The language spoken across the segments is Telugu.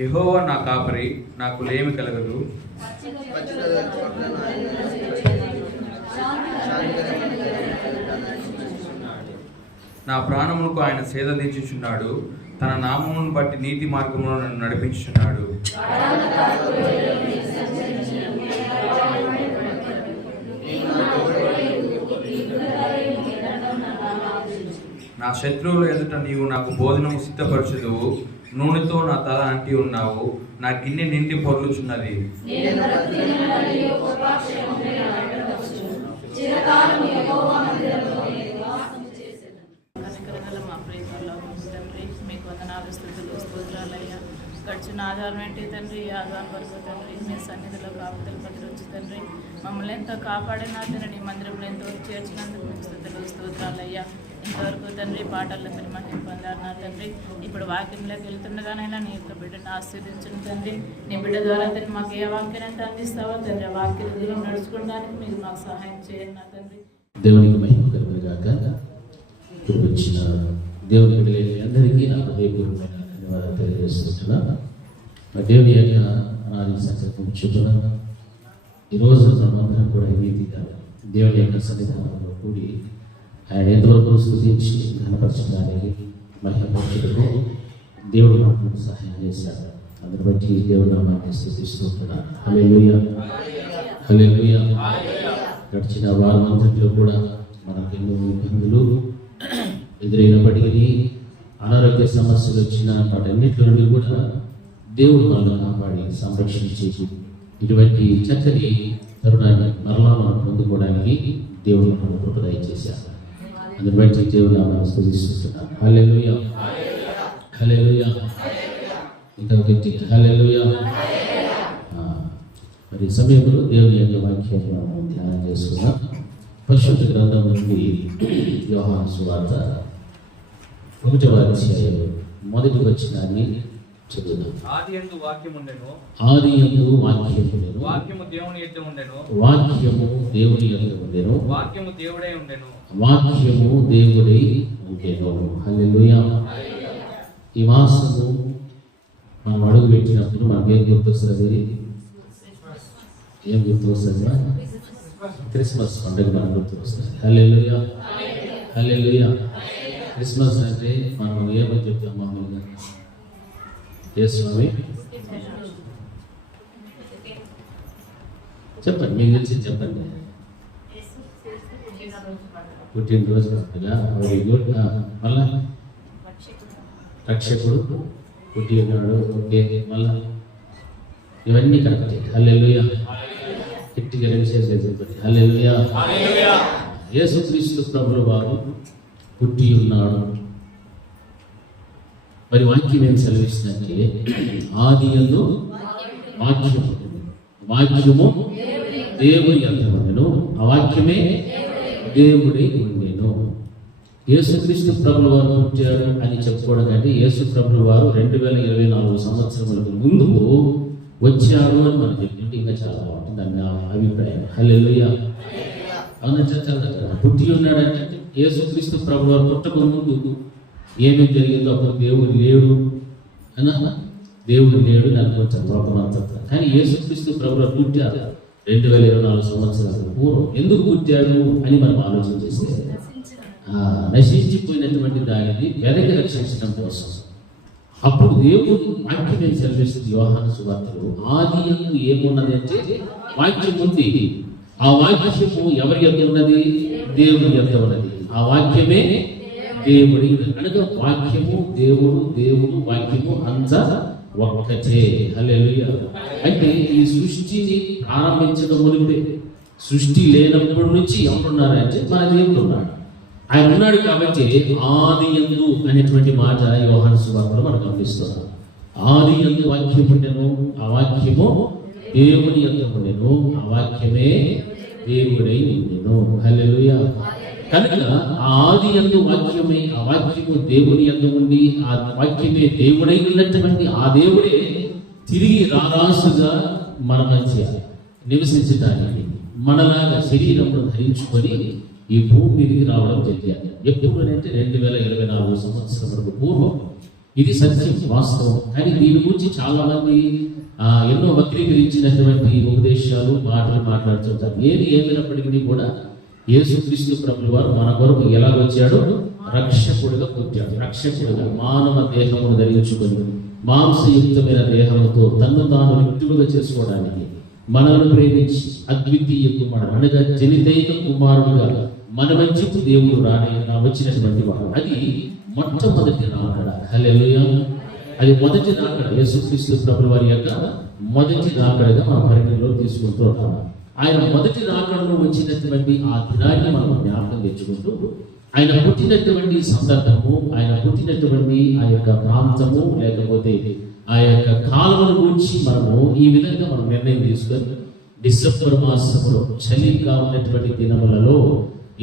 యెహోవా నా కాపరి, నాకు లేమి కలగదు. నా ప్రాణమునకు ఆయన సేద తీర్చుచున్నాడు. తన నామమును బట్టి నీతి మార్గములో నన్ను నడిపించుచున్నాడు. నా శత్రువుల ఎదుట నీవు నాకు భోజనము సిద్ధపరచుదువు. నూనెతో నా తల అంటి ఉన్నావు. నా గిన్నె నిండి పొర్లుచున్నది. మీకు వందనాలు, స్తుతులు, స్తోత్రాలయ్యా. గడిచిన ఆధారం ఏంటి తండ్రి, ఆధారం వరకు తండ్రి మీ సన్నిధిలో కాపుదలు భద్రించి తండ్రి మమ్మల్ని ఎంతో కాపాడినా తండ్రి నీ మందిరంలో ఎంతో చేర్చినందుకు మీకు స్తుతులు, స్తోత్రాలయ్యా. ఇంతవరకు తండ్రి పాటల్లో మీరు మహిమ పొందారు నా తండ్రి. ఇప్పుడు వాక్యంలోకి వెళ్తుండగానైనా నీ యొక్క బిడ్డను ఆశీర్వదించండి తండ్రి. నీ బిడ్డ ద్వారా తండ్రి మాకు ఏ వాక్యాన్ని అందిస్తావో తండ్రి ఆ వాక్యం దీన్ని నడుచుకోవడానికి మీరు మాకు సహాయం చేయండి నా తండ్రి. దేవునికి మహిమ కలుగుగాక. ఇప్పుడు వచ్చిన దేవుని బిడ్డలైన అందరికీ నా హృదయపూర్వకమైన ధన్యవాదాలు తెలియజేస్తున్నా. దేవుని యొక్క అనాది సంకల్పం చూపున ఈరోజు మనమందరం కూడా రీతిగా దేవుని యొక్క సన్నిధానంలో కూడి ఆయన ఎంతవరకు స్తుతించి ఘనపరచడానికి మహిమపరచుటకు దేవుడు నాకు సహాయం చేశాడు. అందుని బట్టి దేవుని నామాన్ని స్తుతిస్తున్నాను. హల్లెలూయా, హల్లెలూయా. గడిచిన వారం అంతట్లో కూడా మనకు ఎన్నో ఇబ్బందులు ఎదురైనప్పటికీ అనారోగ్య సమస్యలు వచ్చిన వాటన్నిటి నుండి కూడా దేవుడు మనల్ని కాపాడి సంరక్షించి ఇటువంటి చక్కని తరుణాన్ని మరలా మనం పొందుకోవడానికి దేవుడు మనకు కృప దయచేశారు. అందుని బట్టి దేవుడు నామాన్ని స్తుతిస్తున్నాను. హల్లెలూయా, హల్లెలూయా. ఇంకా గట్టిగా హల్లెలూయా. మరి సమయంలో దేవుని యొక్క వాక్యాన్ని మనం ధ్యానం చేసుకున్నాం. పరిశుద్ధ గ్రంథం నుండి యోహాను సువార్త 1వ అధ్యాయం మొదటి వచనాన్ని చదువుదాం. ఆదియందు వాక్యము ఉండెను. ఆదియందు వాక్యము ఉండెను. వాక్యము దేవుని యొద్ద ఉండెను. వాక్యము దేవుని యొద్ద ఉండెను. వాక్యము దేవుడై ఉండెను. వాక్యము దేవుడై ఉండెను. హల్లెలూయా. ఈ మాసము మనం అడుగు పెట్టినప్పుడు మనకి ఏం గుర్తొస్తుంది? ఏం గుర్తొస్తుంది? క్రిస్మస్ పండుగ మనకు గుర్తొస్తుంది. హల్లెలూయా, హల్లెలూయా. క్రిస్మస్ అంటే మనం ఏమని చెప్తాం మామూలుగా? ఏ స్వామి చెప్పండి, మీకు తెలిసి చెప్పండి. పుట్టినరోజు పండుగ. Very good. మళ్ళా రక్షకుడు పుట్టి ఉన్నాడు. ఓకే. మళ్ళా ఇవన్నీ కరెక్టే. హల్లెలూయా. గట్టిగా చెప్పండి. హల్లెలూయా. యేసుక్రీస్తు ప్రభువు వారు పుట్టి ఉన్నాడు. మరి వాక్యం ఏం సెలవిస్తుందంటే ఆదియందు వాక్యము, వాక్యము దేవుని యొద్ద ఉండెను, ఆ వాక్యమే దేవుడై ఉండెను. యేసుక్రీస్తు ప్రభువు వారు పుట్టారు అని చెప్పుకోవడం కంటే యేసు ప్రభువు వారు 2024 సంవత్సరములకు ముందు వచ్చారు అని మనం చెప్తుంటే ఇంకా చాలా బాగుంటుంది అని నా అభిప్రాయం. హల్లెలూయా. అవునా? పుట్టి ఉన్నాడంటే యేసుక్రీస్తు ప్రభువు వారు పుట్టక ముందు ఏమేమి జరిగిందో అప్పుడు దేవుడు లేడు అన్నా, దేవుడు లేడు అని అనుకోవచ్చు లోకమంతా. కానీ యేసుక్రీస్తు ప్రభువు వారు పుట్టారు 2024 సంవత్సరాల పూర్వం. ఎందుకు పుట్టాడు అని మనం ఆలోచన చేస్తే నశించిపోయినటువంటి దానిని వెనక్కి రక్షించడం కోసం. అప్పుడు దేవుడు వాక్యం సెలవిస్తుంది యోహాను సువార్తలో. ఆదియందు ఏమున్నది అంటే వాక్యం ఉంది. ఆ వాక్యము ఎవరి యొద్ద ఉన్నది? దేవుని యొద్ద ఉన్నది. ఆ వాక్యమే దేవుడి అనగా వాక్యము దేవుడు, దేవుడు వాక్యము అంతా ఒక్కటే. హల్లెలూయా. అంటే ఈ సృష్టిని ప్రారంభించడం మునిపే, సృష్టి లేనప్పటి నుంచి ఎవరున్నారంటే మన దేవుడు ఉన్నాడు. ఆయన ఉన్నాడు కాబట్టి ఆదియందు అనేటువంటి మాట యోహాను సువార్తలో మనం గమనిస్తున్నాం. ఆదియందు వాక్యం ఉండెను, ఆ వాక్యము దేవుని యొద్ద ఉండెను, ఆ వాక్యమే దేవుడై ఉండెను. హల్లెలూయా. కనుక ఆ ఆదియందు వాక్యమే, ఆ వాక్యము దేవుని యొద్ద ఉండి ఆ వాక్యమే దేవుడై ఉన్నటువంటి ఆ దేవుడే తిరిగి రారాసుగా మన మధ్య నివసించడానికి మనలాగా శరీరంలో ధరించుకొని ఈ భూమి మీదకి రావడం జరిగింది. ఎప్పుడు అంటే 2024 సంవత్సరం వరకు పూర్వం ఇది సత్యం, వాస్తవం. కానీ దీని గురించి చాలా మంది ఎన్నో వక్రీకరించినటువంటి ఉపదేశాలు, మాటలు మాట్లాడుతుంటారు. ఏది ఏమైనప్పటికీ కూడా యేసుక్రీస్తు ప్రభువు వారు మన కొరకు ఎలా వచ్చాడో రక్షకుడుగా పుట్టాడు. రక్షకుడుగా మానవ దేహమును ధరించుకొని మాంసయుక్తమైన దేహంతో తన్ను తాను రిక్తులుగా చేసుకోవడానికి మనల్ని ప్రేమించి అద్వితీయ కుమారుడు అనగా జనితైక కుమారుడుగా మన మధ్యకు దేవుడు వచ్చినటువంటి వాడు. అది మొట్టమొదటి రాకడ. హల్లెలూయా. అది మొదటి రాకడ. యేసుక్రీస్తు ప్రభువు వారి యొక్క మొదటి రాకడగా మనం పరిగణలో తీసుకుంటూ ఉంటాం. ఆయన మొదటి రాకడలో వచ్చినటువంటి ఆ దినాన్ని మనం జ్ఞాపకం తెచ్చుకుంటూ ఆయన పుట్టినటువంటి సందర్భము, ఆయన పుట్టినటువంటి ఆ యొక్క ప్రాంతము, లేకపోతే ఆ యొక్క కాలమును గురించి మనము ఈ విధంగా మనం నిర్ణయం తీసుకొని డిసెంబర్ మాసంలో చలిగా ఉన్నటువంటి దినములలో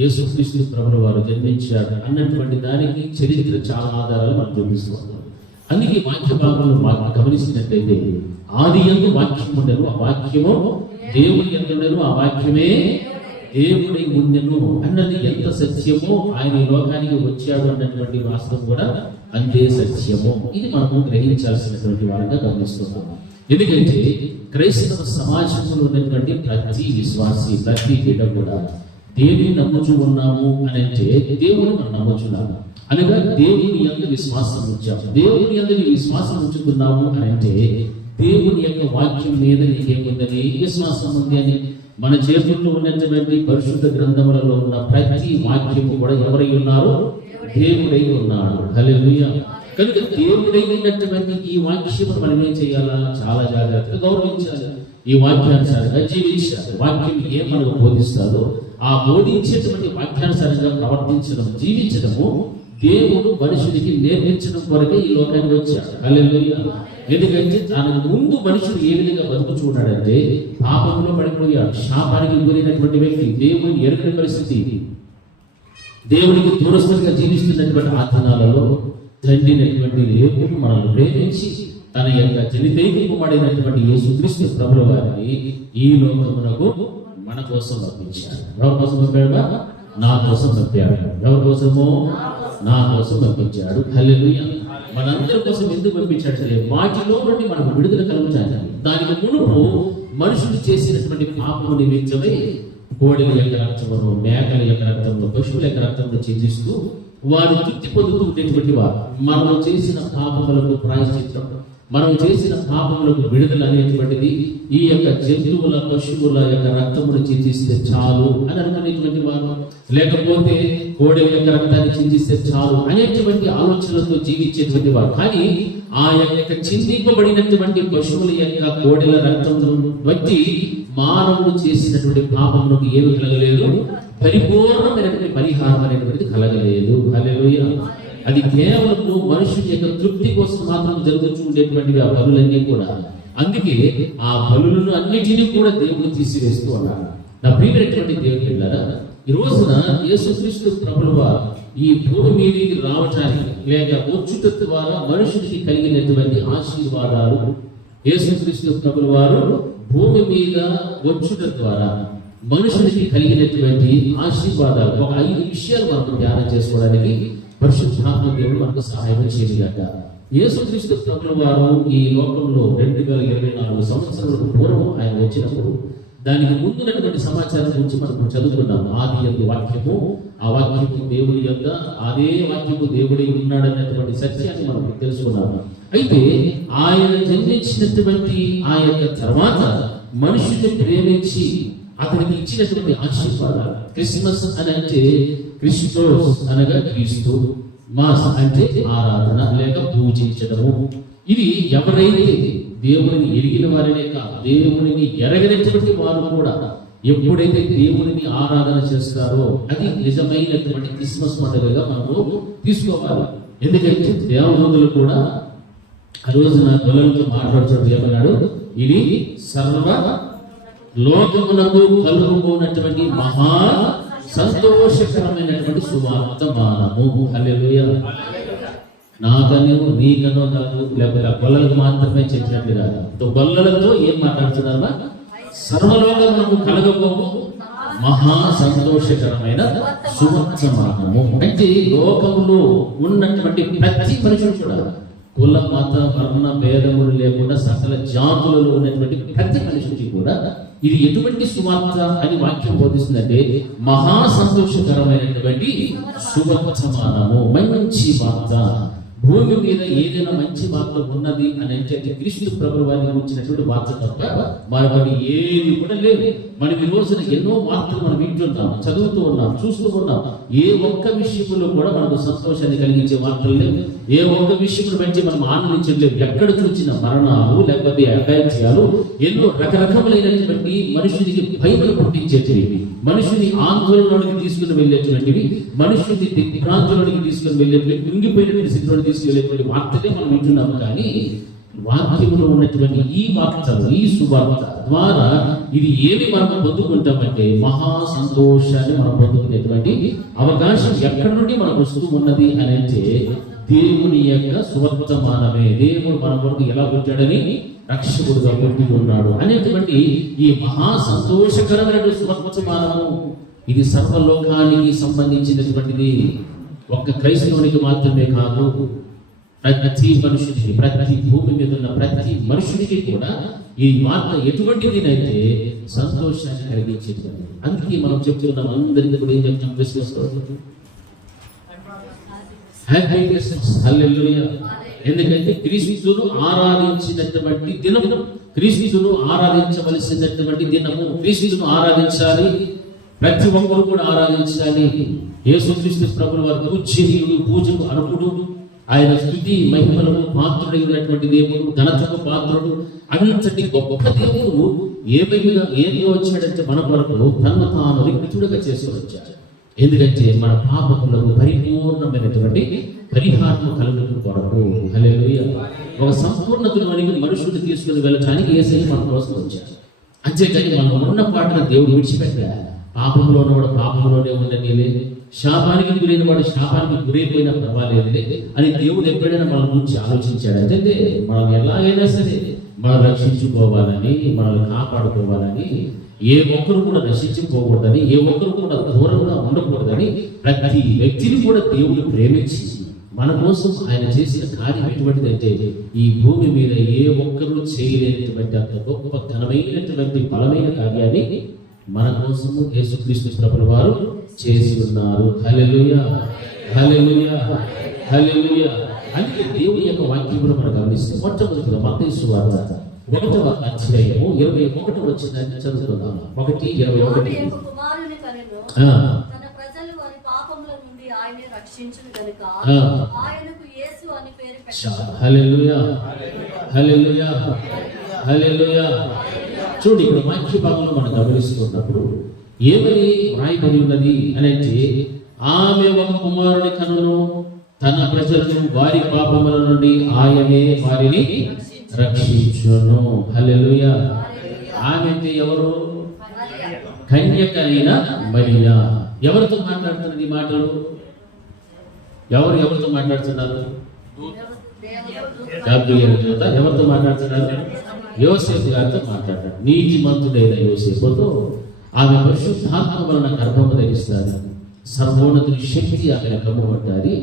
యేసుక్రీస్తు ప్రభువు వారు జన్మించాడు అన్నటువంటి దానికి చరిత్ర చాలా ఆధారాలు మనం చూపిస్తున్నాం. అందుకే వాక్య భాగంలో గమనించినట్లయితే ఆది యందు వాక్యం ఉండను, ఆ వాక్యము దేవుని యందు ఉండను, ఆ వాక్యమే దేవుడి ఉండెను అన్నది ఎంత సత్యమో ఆయన ఈ లోకానికి వచ్చాడు అన్నటువంటి వాస్తవం కూడా అంతే సత్యము. ఇది మనము గ్రహించాల్సినటువంటి వారంగా గమనిస్తున్నాం. ఎందుకంటే క్రైస్తవ సమాజంలో ఉన్నటువంటి ప్రతి విశ్వాసి, ప్రతి బిడ్డ కూడా దేవుని నమ్ముచు ఉన్నాము అని అంటే దేవుని మనం నమ్ముచున్నాము అనగా దేవుని యందు విశ్వాసం ఉంచాము. దేవుని యందు విశ్వాసం ఉంచుతున్నాము అని అంటే దేవుని యొక్క వాక్యం మీద నీకేముందని విశ్వాసం ఉంది అని. మన చేతుల్లో ఉన్నటువంటి పరిశుద్ధ గ్రంథములలో ఉన్న ప్రతి వాక్యము కూడా ఎవరై ఉన్నారు? దేవుడై ఉన్నాడు. హల్లెలూయా. కనుక దేవుడై ఉన్నటువంటి ఈ వాక్యము మనం ఏం చేయాలా? చాలా జాగ్రత్తగా గౌరవించాలి, ఈ వాక్యానుసారంగా జీవించాలి. వాక్యం ఏం మనకు బోధిస్తాదో ఆ బోధించేటువంటి వాక్యానుసారంగా ప్రవర్తించడం, జీవించడము దేవుడు మనుషుడికి నేర్పించడం కొరకే ఈ లోకానికి వచ్చాడు. హల్లెలూయా. ఎందుకంటే దానికి ముందు మనుషుడు ఏ విధంగా బతుకు ఉన్నాడంటే పాపంలో పడిపోయాడు, శాపానికి గురైనటువంటి వ్యక్తి, దేవుని ఎరుగని పరిస్థితి, దేవునికి దూరస్తుగా జీవిస్తున్నటువంటి ఆ దినాలలో తండ్రినటువంటి దేవుడు మనల్ని ప్రేమించి తన యొక్క జనితైక కుమారుడైనటువంటి యేసుక్రీస్తు ప్రభువు వారిని ఈ లోకమునకు మన కోసం పంపించాడు. ఎవరి కోసం పంపాడు? నా కోసం పంపాడు. ఎవరి కోసమో? నా కోసం పంపించాడు. హల్లెలూయా. మనందరి కోసం ఎందుకు పంపించాడంటే వాటిలో నుండి మనకు విడుదల కలుగుతాయి. దానికి మునుపు మనుషులు చేసినటువంటి పాపము నిమిత్తమై కోడిల యొక్క రక్తమును, మేకల యొక్క రక్తమును, పశువుల యొక్క రక్తమును చిందిస్తూ వారు తృప్తి పొందుతూ ఉండేటువంటి వారు. మనం చేసిన పాపములకు ప్రాయశ్చిత్తం, మనం చేసిన పాపములకు విడుదల అనేటువంటిది ఈ యొక్క జంతువుల, పశువుల యొక్క రక్తమును చిందిస్తే చాలు అని అనుకునేటువంటి వారు, లేకపోతే కోడెల యొక్క రక్తాన్ని చిందిస్తే చాలు అనేటువంటి ఆలోచనలతో జీవించేటువంటి వారు. కానీ ఆ యొక్క చిందింపబడినటువంటి పశువుల యొక్క కోడెల రక్తమును బట్టి మానవుడు చేసినటువంటి పాపములకు ఏమి కలగలేదు? పరిపూర్ణమైనటువంటి పరిహారం అనేటువంటిది కలగలేదు. హల్లెలూయా. అది కేవలం మనుషుని యొక్క తృప్తి కోసం మాత్రం జరుగుతూ ఉండేటువంటి ఆ బలులన్నీ కూడా. అందుకే ఆ బలులను అన్నిటినీ కూడా దేవుడు తీసివేస్తూ ఉన్నారు. నా ప్రియమైనటువంటి దేవుని పిల్లరా, ఈ రోజున యేసుక్రీస్తు ప్రభువు ఈ భూమి మీదకి రావటానికి లేక వచ్చుట ద్వారా మనుషునికి కలిగినటువంటి ఆశీర్వాదాలు, యేసుక్రీస్తు ప్రభువు వారు భూమి మీద వచ్చుట ద్వారా మనుషునికి కలిగినటువంటి ఆశీర్వాదాలు ఒక 5 విషయాలు మనం ధ్యానం చేసుకోవడానికి పరిశుద్ధాత్మ దేవుడు మనకు సహాయం చేయగాక. యేసుక్రీస్తు ప్రభువు వారు ఈ లోకంలో 2024 సంవత్సరాలకు పూర్వం ఆయన వచ్చినప్పుడు దానికి ముందున్నటువంటి సమాచారం గురించి మనం చదువుకున్నాం. ఆది యందు వాక్యము, ఆ వాక్యము దేవుడి యొక్క, అదే వాక్యము దేవుడే ఉన్నాడన్నటువంటి సత్యాన్ని మనం తెలుసుకున్నాము. అయితే ఆయన జన్మించినటువంటి ఆ యొక్క తర్వాత మనుషుని ప్రేమించి అతనికి ఇచ్చినటువంటి ఆశీర్వాదాలు. క్రిస్మస్ అని అంటే క్రిస్టోస్ అనగా క్రీస్తు, మాస్ అంటే ఆరాధన లేక పూజించడము. ఇది ఎవరైతే దేవుని ఎరిగిన వారినే కాదు, దేవుని ఎరగనటువంటి వారు కూడా ఎప్పుడైతే దేవుని ఆరాధన చేస్తారో అది నిజమైనటువంటి క్రిస్మస్ పండుగగా మనము తీసుకోవాలి. ఎందుకంటే దేవదూతలు కూడా ఆ రోజున పిల్లలతో మాట్లాడుతూ ఏమన్నాడు? ఇది సర్వ లోకమునకు కలుగుకున్నటువంటి మహా సంతోషకరమైనటువంటి సువార్తమానము. హల్లెలూయా. నాకనో నీకనో కాదు, లేకపోతే గొల్లలకు మాత్రమే చెప్పినట్టు కాదు. గొల్లలతో ఏం మాట్లాడుతున్నారా? సర్వలోకమునకు కలగబోవు మహా సంతోషకరమైన సువర్తమానము. అంటే లోకంలో ఉన్నటువంటి ప్రతి మనుషుడు కూడా కుల మత వర్ణ భేదములు లేకుండా సకల జాతులలో ఉన్నటువంటి ప్రతి మనిషికి కూడా ఇది ఎటువంటి సువార్త అని వాక్యం బోధిస్తుందంటే మహా సంతోషకరమైనటువంటి శుభవర్తమానము, మంచి వార్త. భూమి మీద ఏదైనా మంచి వార్త ఉన్నది అని అంటే క్రీస్తు ప్రభువు వారిని గురించినటువంటి వార్త తప్ప మరొకటి ఏది కూడా లేదు. మనం ఈ రోజున ఎన్నో వార్తలు మనం వింటున్నాం, చదువుతూ ఉన్నాం, చూస్తూ ఉన్నాం. ఏ ఒక్క విషయంలో కూడా మనకు సంతోషాన్ని కలిగించే వార్తలు లేవు. ఏ ఒక్క విషయంలో మంచి మనం ఆనందించలేము. ఎక్కడ చూసిన మరణాలు, లేకపోతే అగాధ్యాలు, ఎన్నో రకరకములైనటువంటి మనుషునికి భయములు పుట్టించేటివి, మనుషుని ఆందోళనలోకి తీసుకుని వెళ్ళేటువంటివి, మనుషుని దిగ్భ్రాంతులకి తీసుకుని వెళ్ళేటువంటి, కుంగిపోయినటువంటి స్థితిలోకి తీసుకువెళ్ళేటువంటి వార్తలే మనం వింటున్నాము. కానీ వాక్యములో ఉన్నటువంటి ఈ వార్తలు, ఈ సువార్త ద్వారా ఇది ఏమి మనం పొందుకుంటామంటే మహా సంతోషాన్ని మనం పొందుకునేటువంటి అవకాశం ఎక్కడి నుండి మనకు వస్తూ ఉన్నది అని అంటే దేవుని యొక్క సువర్తమానమే. దేవుడు మన కొరకు ఎలా పుట్టాడని, రక్షకుడుగా పుట్టి ఉన్నాడు అనేటువంటి ఈ మహా సంతోషకరమైనటువంటి సువర్తమానము ఇది సర్వలోకానికి సంబంధించినటువంటిది. ఒక్క క్రైస్తవునికి మాత్రమే కాదు, ప్రతి మనుషునికి, ప్రతి భూమి మీద ఉన్న ప్రతి మనుషునికి కూడా ఈ వార్త ఎటువంటిదినైతే సంతోషాన్ని కలిగించేటువంటి. అందుకే మనం చెప్తున్నాం, అందరికీ కూడా ఏం చెప్తాం, హల్లెలూయా. ఎందుకంటే క్రీస్తును ఆరాధించినటువంటి దినము, క్రీస్తును ఆరాధించవలసినటువంటి దినము, క్రీస్తును ఆరాధించాలి, ప్రతి ఒక్కరు కూడా ఆరాధించాలి. యేసుక్రీస్తు ప్రభువు వారి పూజకు అర్హుడు, ఆయన స్తుతి మహిమలకు పాత్రుడైనటువంటి దేవుడు, ఘనతకు పాత్రుడు. అంతటి గొప్ప దేవుడు ఏమి వచ్చాడంటే మన కొరకు తను తాను రిక్తుడుగా చేసుకొని వచ్చాడు. ఎందుకంటే మన పాపములకు పరిపూర్ణమైనటువంటి పరిహారం కలుగుట కొరకు. హల్లెలూయా. ఒక సంపూర్ణతలోనికి మనుషులు తీసుకుని వెళ్ళడానికి యేసయ్య మన కోసం వచ్చాడు. అంతేకాని మనం ఉన్న పాటన దేవుడు విడిచిపెట్టా. పాపంలో ఉన్నవాడు పాపంలోనే ఉండనిలే, శాపానికి గురైన వాడు శాపానికి గురైపోయినా పర్వాలేదులే అని దేవుడు ఎప్పుడైనా మన గురించి ఆలోచించాడు. అంటే మనం ఎలాగైనా సరే మనం రక్షించుకోవాలని, మనల్ని కాపాడుకోవాలని, ఏ ఒక్కరు కూడా నశించిపోకూడదని, ఏ ఒక్కరు కూడా దూరంగా ఉండకూడదని ప్రతి వ్యక్తిని కూడా దేవుడు ప్రేమించి మన కోసం ఆయన చేసిన కార్యం ఎటువంటిదంటే ఈ భూమి మీద ఏ ఒక్కరు చేయలేనటువంటి అంత గొప్ప ఘనమైనటువంటి బలమైన కార్యాన్ని మన కోసము యేసుక్రీస్తు ప్రభువు వారు చేసి ఉన్నారు. హల్లెలూయా, హల్లెలూయా, హల్లెలూయా. అందుకే దేవుని యొక్క వాక్యమును మనం గమనిస్తే మొట్టమొదటిగా మత్తయి సువార్త 1వ అధ్యాయము 21వ వచనాన్ని చదువుకుందాం. 1:21. తన ప్రజలు వారి పాపముల నుండి ఆయనే రక్షించును గనుక ఆయనకు యేసు అని పేరు పెట్టారు. హల్లెలూయా, హల్లెలూయా, హల్లెలూయా. చూడు, ఇక్కడ వాక్య భాగంలో మనం గమనిస్తున్నప్పుడు ఏమని రాయబడి ఉన్నది అని అంటే, ఆమె ఒక కుమారుని కనును, తన ప్రజలను వారి పాపముల నుండి ఆయనే వారిని రక్షించును. హల్లెలూయా. ఆమె అంటే ఎవరు? కన్యక అయిన మరియా. ఎవరితో మాట్లాడుతున్నది ఈ మాటలు? ఎవరితో మాట్లాడుతున్నారు? ఎవరితో మాట్లాడుతున్నారు? యోసేపు గారితో మాట్లాడారు. నీతిమంతుడైన యోసేపుతో ఆమె పరిశుద్ధాత్మ వలన గర్భము ధరిస్తారు. సర్వోన్నతుని శక్తి ఆమె కమ్మబడ్డాది.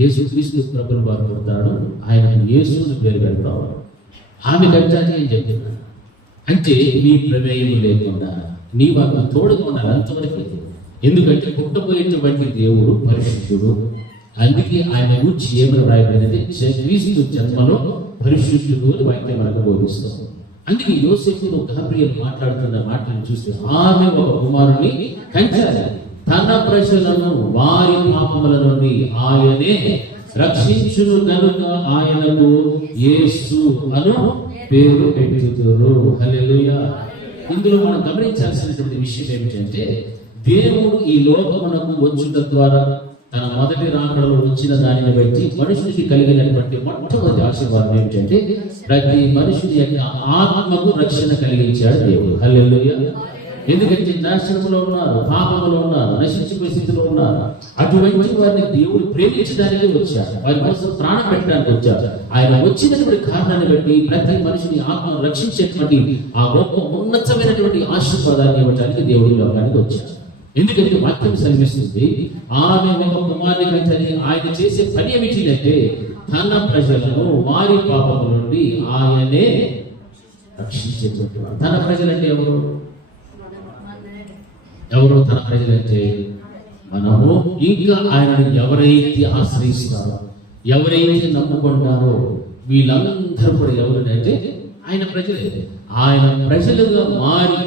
యేసుక్రీస్తు ప్రభువు వారు పుడతాడు, ఆయన యేసుని పేరు పెడతాం. ఆమె గంటాన్ని ఏం చెప్తున్నాడు అంటే, నీ ప్రమేయం లేకుండా నీ వాళ్ళ తోడుగా ఉండాలి అంతవరకు. ఎందుకంటే పుట్టబోయేటువంటి దేవుడు పరిశుద్ధుడు. అందుకే ఆయన గురించి ఏమైనా రాయబడినది, క్రీస్తు జన్మలో పరిశుద్ధుడు అని వాక్యం మనకు బోధిస్తాం. అందుకే యోసేపును గాబ్రియల్ మాట్లాడుతున్న మాటలను చూస్తే, ఆమె ఒక కుమారుని కంచాలి, తన ప్రజలను వారి పాపముల నుండి ఆయనే రక్షించును గనుక ఆయనకు యేసు అను పేరు పెట్టుదురు. హల్లెలూయా. ఇందులో మనం గమనించాల్సినటువంటి విషయం ఏమిటంటే, దేవుడు ఈ లోకమునకు వచ్చుట ద్వారా తన మొదటి రాకడలో వచ్చిన దానిని బట్టి మనుషునికి కలిగినటువంటి మొట్టమొదటి ఆశీర్వాదం ఏమిటంటే, ప్రతి మనుషుని యొక్క ఆత్మకు రక్షణ కలిగించాడు దేవుడు. హల్లెలూయా. ఎందుకంటే నాశనంలో ఉన్నారు, పాపంలో ఉన్నారు, నశించిపోయే స్థితిలో ఉన్నారు. అటువంటి వారిని దేవుడు ప్రేమించడానికి వచ్చారు, వారి కోసం ప్రాణం పెట్టడానికి వచ్చారు. ఆయన వచ్చినటువంటి కారణాన్ని బట్టి ప్రతి మనిషిని ఆత్మను రక్షించేటువంటి ఆ గొప్ప ఉన్నతమైనటువంటి ఆశీర్వాదాన్ని ఇవ్వడానికి దేవుడి లోకానికి వచ్చారు. ఎందుకంటే వాక్యం సెలవిస్తుంది, ఆమె ఒక కుమారుని కంటని ఆయన చేసే పని ఏమిటంటే తన ప్రజలను వారి పాపముల నుండి ఆయనే రక్షించేటువంటి వాడు. తన ప్రజలంటే ఎవరు? తన ప్రజలంటే మనము. ఇంకా ఆయనను ఎవరైతే ఆశ్రయిస్తారో, ఎవరైతే నమ్ముకుంటారో వీళ్ళందరూ కూడా ఎవరంటే ఆయన ప్రజలే. ఆయన ప్రజలుగా మారి,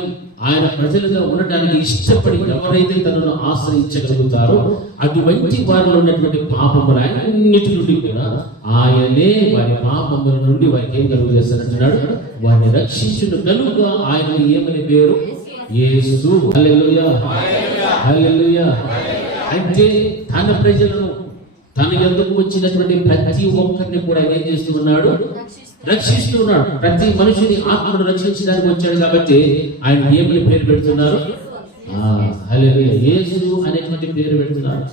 ఆయన ప్రజలుగా ఉండటానికి ఇష్టపడి ఎవరైతే తనను ఆశ్రయించగలుగుతారో అటువంటి వారిలో ఉన్నటువంటి పాపములు అన్నిటి నుండి కూడా ఆయనే వారి పాపముల నుండి వారికి ఏం కలుగు చేస్తారంటున్నాడు, వారిని రక్షించును కనుక ఆయన ఏమని పేరు? యేసు. హల్లెలూయా, హల్లెలూయా. అంటే తన ప్రజలను, తన యందుకు వచ్చినటువంటి ప్రతి ఒక్కరిని కూడా ఏం చేస్తూ ఉన్నాడు? రక్షిస్తూ ఉన్నాడు. ప్రతి మనిషిని ఆత్మను రక్షించడానికి వచ్చాడు కాబట్టి ఆయన ఏమని పేరు పెడుతున్నారు? హల్లెలూయా, యేసు అనేటువంటి పేరు పెడుతున్నారు.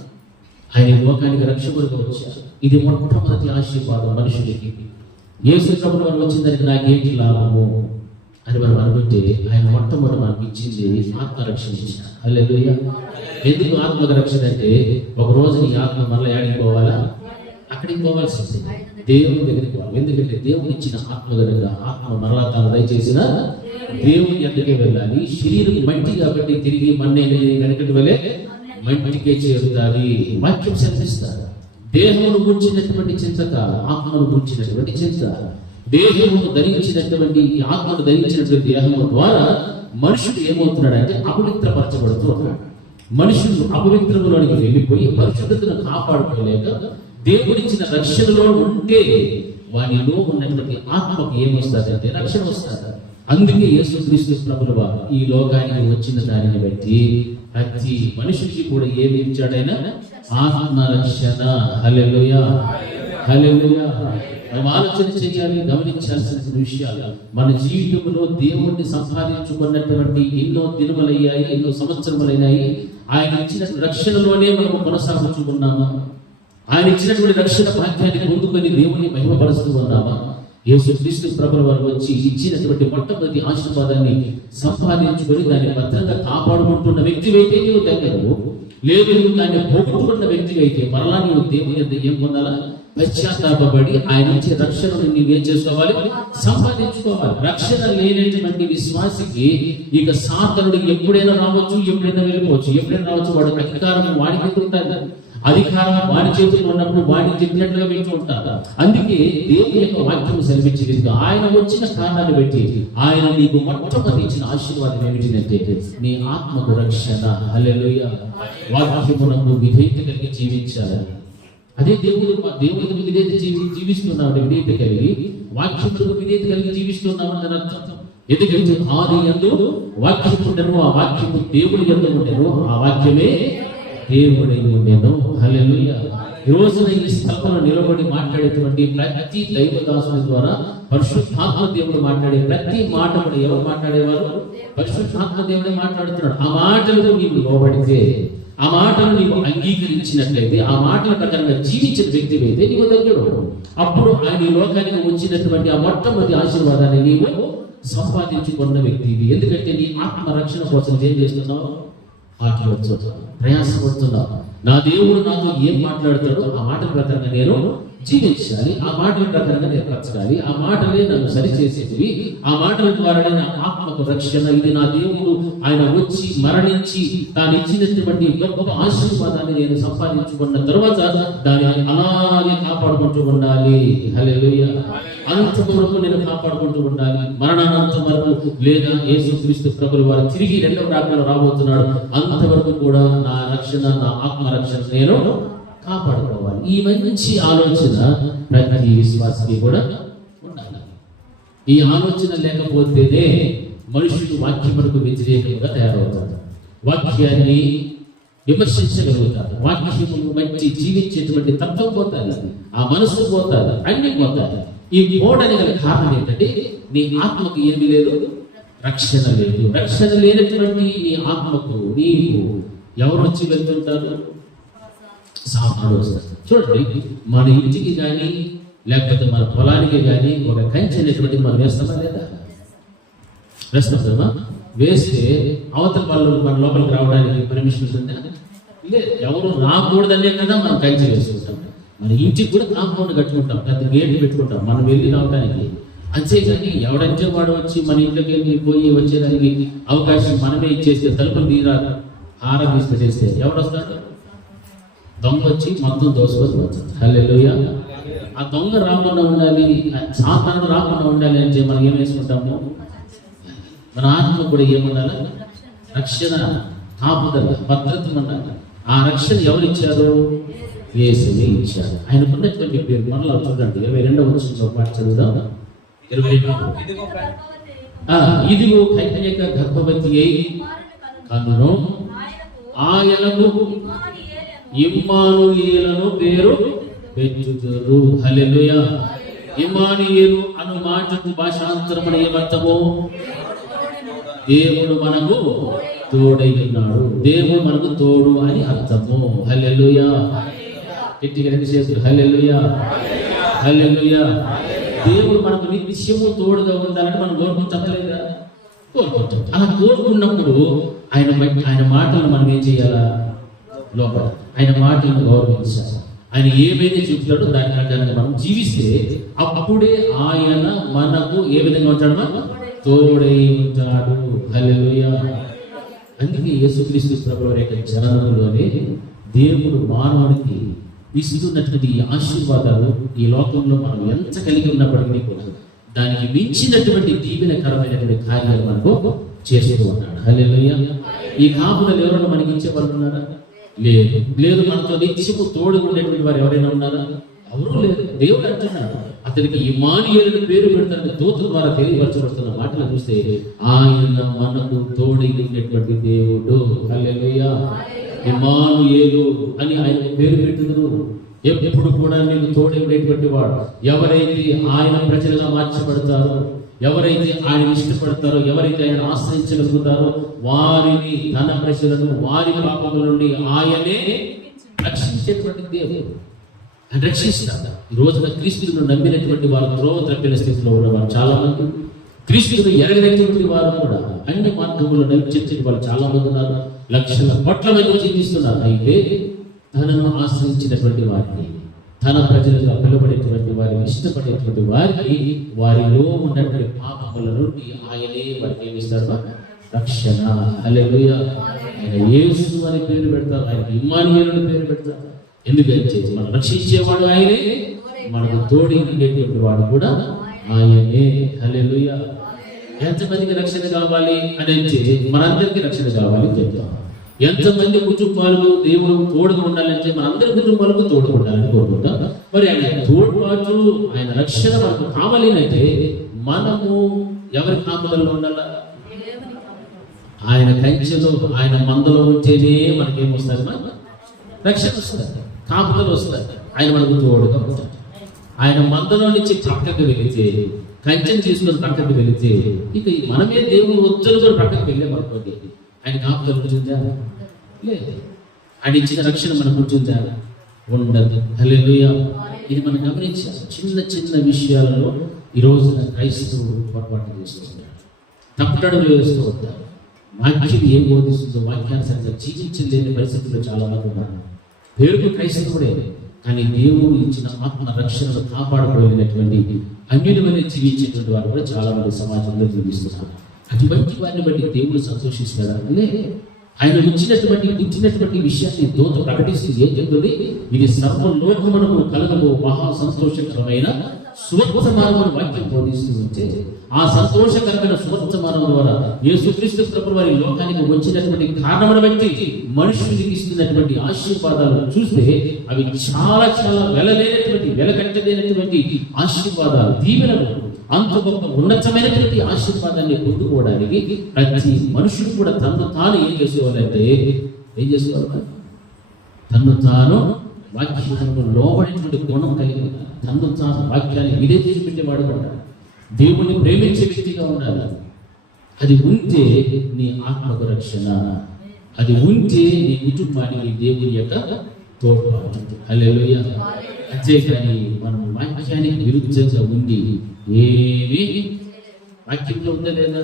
ఆయన లోకానికి రక్షకుడిగా వచ్చారు. ఇది మొట్టమొదటి ఆశీర్వాదం మనుషుడికి. యేసు ప్రభువు వారు వచ్చిందానికి నాకేంటి లాభము అని మనం అనుకుంటే, ఆయన మొట్టమొదటి మనకు ఇచ్చింది ఆత్మరక్షణ ఇచ్చారు. హల్లెలూయా. ఎందుకు ఆత్మక రక్షణ అంటే, ఒక రోజు నీ ఆత్మ మళ్ళీ ఏడికి పోవాలా? అక్కడికి పోవాల్సింది, దేవుని దగ్గరికి పోవాలి. ఎందుకంటే దేవుని ఇచ్చిన ఆత్మ కనుక ఆత్మ మరలా తాను దయచేసిన దేవుని ఎద్దకే వెళ్ళాలి. శరీరం మట్టి కాబట్టి తిరిగి మన్నే వెనకటి వలె మట్టికే చేరుతాది. వాక్యం శంకిస్తారు. దేహమును గురించినటువంటి చింత కాదు, ఆత్మను గురించినటువంటి చింత. దేహమును ధరించినటువంటి, ఆత్మను ధరించినటువంటి దేహము ద్వారా మనుషుడు ఏమవుతున్నాడంటే అపవిత్రపరచబడుతూ ఉన్నాడు. మనుషులు అపవిత్రములోనికి వెళ్ళిపోయి పరిశుద్ధతను కాపాడుకోలేక దేవుడిచ్చిన రక్షణలో ఉంటే వానిలో ఉన్నటువంటి ఆత్మకు ఏమొస్తుందంటే రక్షణ వస్తుంది. అందుకే యేసుక్రీస్తు ప్రభువు వారు ఈ లోకానికి వచ్చిన దానిని బట్టి ప్రతి మనిషికి కూడా ఏమి ఇచ్చాడైనా? ఆత్మ రక్షణ. హల్లెలూయా, హల్లెలూయా. మనం ఆలోచన చేయాలి, గమనించాల్సిన విషయాలు. మన జీవితంలో దేవుణ్ణి సంపాదించుకున్నటువంటి ఎన్నో దినములయ్యాయి, ఎన్నో సంవత్సరములైనాయి. ఆయన ఇచ్చిన రక్షణలోనే మనం కొనసాగుతున్నామా? ఆయన ఇచ్చినటువంటి రక్షణ భాగ్యాన్ని పొందుకొని దేవుని మహిమపరుస్తూ ఉన్నామా? యేసుక్రీస్తు ప్రభువు వారు వచ్చి ఇచ్చినటువంటి మొట్టమొదటి ఆశీర్వాదాన్ని సంపాదించుకొని దాన్ని భద్రంగా కాపాడుకుంటున్న వ్యక్తి అయితే నీవు దగ్గరవు, లేదు నువ్వు దాన్ని పోగొట్టుకున్న వ్యక్తి అయితే మరలా నీవు దేవుని యొక్క ఏం పొందాలా? పశ్చాత్తాపడి ఆయన ఇచ్చే రక్షణను నీవేం చేసుకోవాలి? సంపాదించుకోవాలి. రక్షణ లేనటువంటి విశ్వాసికి ఇక సాతానుడు ఎప్పుడైనా రావచ్చు, ఎప్పుడైనా వెళ్ళిపోవచ్చు. ఎప్పుడైనా రావచ్చు, వాడు అధికారం వాడికి ఉంటుంది. అధికారం వాడి చేతుల్లో ఉన్నప్పుడు వాడిని చెప్పినట్లుగా వింటూ ఉంటారు. అందుకే దేవుని యొక్క వాక్యం సెలవించింది. ఆయన వచ్చిన కారణాన్ని బట్టి ఆయన నీకు మొట్టమొదటి ఇచ్చిన ఆశీర్వాదం ఏమిటంటే నీ ఆత్మకు రక్షణ. హల్లెలూయా. వాక్యమునకు విధేయత కలిగి జీవించాలి. అదే దేవునికి విధేయత జీవిస్తున్నాడు. విధేయత కలిగి వాక్యములకు విధేయత కలిగి జీవిస్తున్నావు అని అర్థం. ఎందుకంటే ఆది యందు వాక్యము ఉండెను, ఆ వాక్యము దేవుని యందు ఉండెను, ఆ వాక్యమే దేవుడై ఉండెను. హల్లెలూయా. ఈ రోజున ఈ స్థలంలో నిలబడి మాట్లాడేటువంటి ప్రతి దైవదాసుని ద్వారా పరిశుద్ధాత్మ దేవుడు మాట్లాడే ప్రతి మాట కూడా ఎవరు మాట్లాడేవారు? పరిశుద్ధాత్మ దేవుడే మాట్లాడుతున్నాడు. ఆ మాటలకు నీవు లోబడితే, ఆ మాటను నీవు అంగీకరించినట్లయితే, ఆ మాటల ప్రకారంగా జీవించిన వ్యక్తి అయితే నీవు దగ్గర, అప్పుడు ఆయన ఈ లోకానికి వచ్చినటువంటి ఆ మొట్టమొదటి ఆశీర్వాదాన్ని నీవు సంపాదించుకున్న వ్యక్తివి. ఎందుకంటే నీ ఆత్మ రక్షణ కోసం ఏం చేస్తున్నావు? మాట్లాడుతున్నావు, ప్రయాసపడుతున్నావు. నా దేవుడు నాతో ఏం మాట్లాడతాడో ఆ మాటల ప్రకారంగా నేను జీవించాలి, ఆ మాటల ప్రకారంగా నేను బ్రతకాలి, ఆ మాటలే నన్ను సరిచేసేవి, ఆ మాటల ద్వారానే నా ఆత్మకు రక్షణ. ఇది నా దేవుడు ఆయన వచ్చి మరణించి తాను ఇచ్చినటువంటి గొప్ప ఆశీర్వాదాన్ని నేను సంపాదించుకున్న తర్వాత దానిని అలాగే కాపాడుకుంటూ ఉండాలి. హల్లెలూయా. అంతకు వరకు నేను కాపాడుకుంటూ ఉండాలి. మరణానంతం వరకు, లేదా యేసుక్రీస్తు ప్రభువు వారు తిరిగి రెండవ రాకడలో రాబోతున్నాడు, అంతవరకు కూడా నా రక్షణ, నా ఆత్మ రక్షణ నేను కాపాడుకోవాలి. ఈ మంచి ఆలోచన ప్రతి విశ్వాసికి కూడా ఉండాలి. ఈ ఆలోచన లేకపోతేనే మనుషులు వాక్యమునకు వ్యతిరేకంగా తయారవుతారు, వాక్యాన్ని విమర్శించగలుగుతారు, వాక్యమును మంచి జీవించేటువంటి తత్వం పోతారు, ఆ మనస్సు పోతారు, అన్ని పోతారు. ఈ పోవడానికి గల కారణం ఏంటంటే నీ ఆత్మకు ఏమీ లేదు, రక్షణ లేదు. రక్షణ లేనటువంటి నీ ఆత్మకు నీకు ఎవరు వచ్చి వెళ్తుంటారు? సాతానుడు వస్తారు. చూడండి, మన ఇంటికి కానీ లేకపోతే మన పొలానికి కానీ ఒక కంచె అనేటువంటిది మనం వేస్తామా లేదా? వేస్తామా? వేస్తే అవతల వాళ్ళు మన లోపలికి రావడానికి పర్మిషన్ ఉందా? లేదు. ఎవరు రాకూడదనే కదా మనం కంచె వేసుకుంటాం. మన ఇంటికి కూడా కాంపౌండ్ కట్టుకుంటాం, పెద్ద గేట్లు పెట్టుకుంటాం మనం వెళ్ళి రావడానికి. అంతేగాని ఎవడంటే వాడు వచ్చి మన ఇంట్లోకి వెళ్ళి పోయి వచ్చేదానికి అవకాశం మనమే ఇచ్చేస్తే, తలుపులు తీరా హారం తీసి పెట్టేస్తే ఎవడొస్తాడు? దొంగ వచ్చి మొత్తం దోసుకొని వచ్చాడు. హల్లెలూయా. ఆ దొంగ రాకుండా ఉండాలి, సాతాను రాకుండా ఉండాలి అంటే మనం ఏం వేసుకుంటాము? మన ఆత్మ కూడా ఏముండాలి? రక్షణ, కాపుదల, భద్రత ఉండాలి. ఆ రక్షణ ఎవరు ఇచ్చారు? యేసువే ఇచ్చారు. ఆయనకున్నటువంటి పేరు మనలో చూడండి. 22వ వచనంలో పాట చదువుదాం. 22. ఇదిగో కన్యక గర్భవతి అయి కనును ఆయనకు ఇమ్మానుయేలను పేరు పెట్టుదురు. హల్లెలూయా. ఇమ్మానుయేలు అను మాటకు భాషాంతరమున ఏమర్థము? దేవుడు మనకు తోడై ఉన్నాడు, దేవుడు మనకు తోడు అని అర్థము. హల్లెలూయా. గట్టిగా రెండు చేతులు హల్లెలూయా, హల్లెలూయా. దేవుడు మనకు నిత్యము తోడుగా ఉండాలని మనం కోరుకుంటాం లేదా? కోరుకుంటాం. అలా కోరుకున్నప్పుడు ఆయన మాటలను మనం ఏం చేయాలా? లోపల ఆయన మాటలను గౌరవించాలి. ఆయన ఏమైతే చెప్తాడో దాని ప్రకారంగా మనం జీవిస్తే అప్పుడే ఆయన మనకు ఏ విధంగా ఉంటాడు? తోడై ఉంటాడు. హల్లెలూయా. అందుకే యేసుక్రీస్తు ప్రభువు యొక్క జననంలోనే దేవుడు మానవునికి ఇస్తున్నటువంటి ఈ ఆశీర్వాదాలు ఈ లోకంలో మనం ఎంత కలిగి ఉన్నప్పటికీ కూడా దానికి మించినటువంటి దీవెనకరమైనటువంటి కార్యాలు మనకు చేస్తూ ఉన్నాడు. హల్లెలూయా. ఈ కాపుదలు ఎవరైనా మనకి ఇచ్చే వాళ్ళు ఉన్నారా? లేదు. లేదు. మనతో నిత్యము తోడుగా ఉండేటువంటి వారు ఎవరైనా ఉన్నారా? ఎవరు లేదు. దేవుడు అంటున్నాడు, అతనికి ఇమ్మానుయేలు పేరు పెడతాడని దూత ద్వారా తెలియపరచబడుతున్న మాటలు చూస్తే ఆయన మనకు తోడై ఉండేటువంటి దేవుడు. హల్లెలూయా. ఇమ్మానుయేలు అని ఆయన పేరు పెట్టుదురు. ఎప్పుడు కూడా నేను తోడై ఉండేటువంటి వాడు. ఎవరైతే ఆయన ప్రజలుగా మార్చబడతారో, ఎవరైతే ఆయన ఇష్టపడతారో, ఎవరైతే ఆయన ఆశ్రయించగలుగుతారో వారిని, తన ప్రజలను వారి పాపముల నుండి ఆయనే రక్షించేటువంటి దేవుడు. ఆయన రక్షిస్తాడు. ఈ రోజున క్రీస్తును నమ్మినటువంటి వారు త్రోవ తప్పిన స్థితిలో ఉన్నవారు చాలా మంది, క్రీస్తును ఎరగనటువంటి వారు కూడా అన్ని మార్గములు నడిపించే వాళ్ళు చాలా మంది ఉన్నారు. లక్షల కోట్ల మంది జీవిస్తున్నారు. అయితే తనను ఆశ్రయించినటువంటి వారిని, తన ప్రజలుగా పిలువబడేటువంటి వారిని, ఇష్టపడేటువంటి వారికి వారిలో ఉన్నటువంటి పాపముల నుండి ఆయనే వారికి ఏమిస్తాడు? రక్షణ. హల్లెలూయా. ఆయన యేసు అని పేరు పెడతారు, ఆయన ఇమ్మానుయేలు అని పేరు పెడతారు. ఎందుకంటే మనం రక్షించేవాడు ఆయనే, మనకు తోడి ఉండేటువంటి వాడు కూడా ఆయనే. హల్లెలూయా. ఎంతమందికి రక్షణ కావాలి అని అంటే మనందరికీ రక్షణ కావాలి చెప్తాం. ఎంతమంది కుటుంబాలకు దేవుడు తోడుగా ఉండాలంటే మనందరి కుటుంబాలకు తోడుగా ఉండాలని కోరుకుంటాం. మరి ఆయన తోడ్పాటు, ఆయన రక్షణ మనకు కావాలి అంటే మనము ఎవరి కాపుదల్లో ఉండాలా? ఆయన కంచెలో, ఆయన మందలో ఉంటేనే మనకేమొస్తుంది? రక్షణ వస్తుంది, కాపుదలు వస్తుంది. ఆయన మనకు తోడుగా ఉంటాడు. ఆయన మందలో నుంచి పక్కకు వెళితే, కంచెను తీసుకొని పక్కకు వెళితే ఇక మనమే దేవుడు వద్దరు కూడా పక్కకు వెళ్ళామనుకోండి, ఆయన కాపుదలు ఉంటుందా? లేదు. ఆయన ఇచ్చిన రక్షణ మనకు ఉంటుందా? ఉండదు. హల్లెలూయా. ఇది మనం గమనించాలి. చిన్న చిన్న విషయాలలో ఈ రోజున క్రైస్తవులు పొరపాటు చేస్తున్నారు, తప్పటడుగులు వేస్తూ ఉంటారు. వాక్యం ఏం బోధిస్తుందో వాక్యానుసారంగా జీవించలేని పరిస్థితుల్లో చాలా మంది ఉన్నారు. పేరుకు క్రైస్తవుడే, కానీ దేవుడు ఇచ్చిన ఆత్మ రక్షణను కాపాడుకోలేనటువంటి అన్యులమైన జీవించేటువంటి వారు కూడా చాలా మంది సమాజంలో జీవిస్తున్నారు. అటువంటి వారిని బట్టి దేవుడు సంతోషిస్తున్నాడు. ఆయన ఇచ్చినటువంటి విషయాన్ని దూత ప్రకటిస్తూ ఏం చెప్తుంది? ఇది సర్వలోకమునకు కలగబో మహా సంతోషకరమైన సువర్తమానమైన వాక్యం బోధిస్తూ ఉంటే, ఆ సంతోషకరమైన సువర్తమానం ద్వారా యేసుక్రీస్తు ప్రభువు వారి లోకానికి వచ్చినటువంటి కారణమును బట్టి మనుషులకి ఇస్తున్నటువంటి ఆశీర్వాదాలు చూస్తే అవి చాలా చాలా వెలకట్టలేనటువంటి ఆశీర్వాదాలు, దీవెనలు. అంత గొప్ప ఉన్నతమైనటువంటి ఆశీర్వాదాన్ని పొందుకోవడానికి ప్రతి మనుషుడు కూడా తను తాను ఏం చేసుకోవాలంటే తను తాను వాక్యములకు లోబడినటువంటి గుణం కలిగి ఉండాలి. తను తాను వాక్యాన్ని విధేయత పెట్టేవాడు ఉండాలి. దేవుణ్ణి ప్రేమించే వ్యక్తిగా ఉండాలి. అది ఉంటే నీ ఆత్మకు రక్షణ, అది ఉంటే నీ కుటుంబానికి దేవుని యొక్క తోడ్పాటు. హల్లెలూయా. అంతేకాని మనం వాక్యానికి విరుద్ధంగా ఉండి ఏమి వాక్యంలో ఉందా లేదా?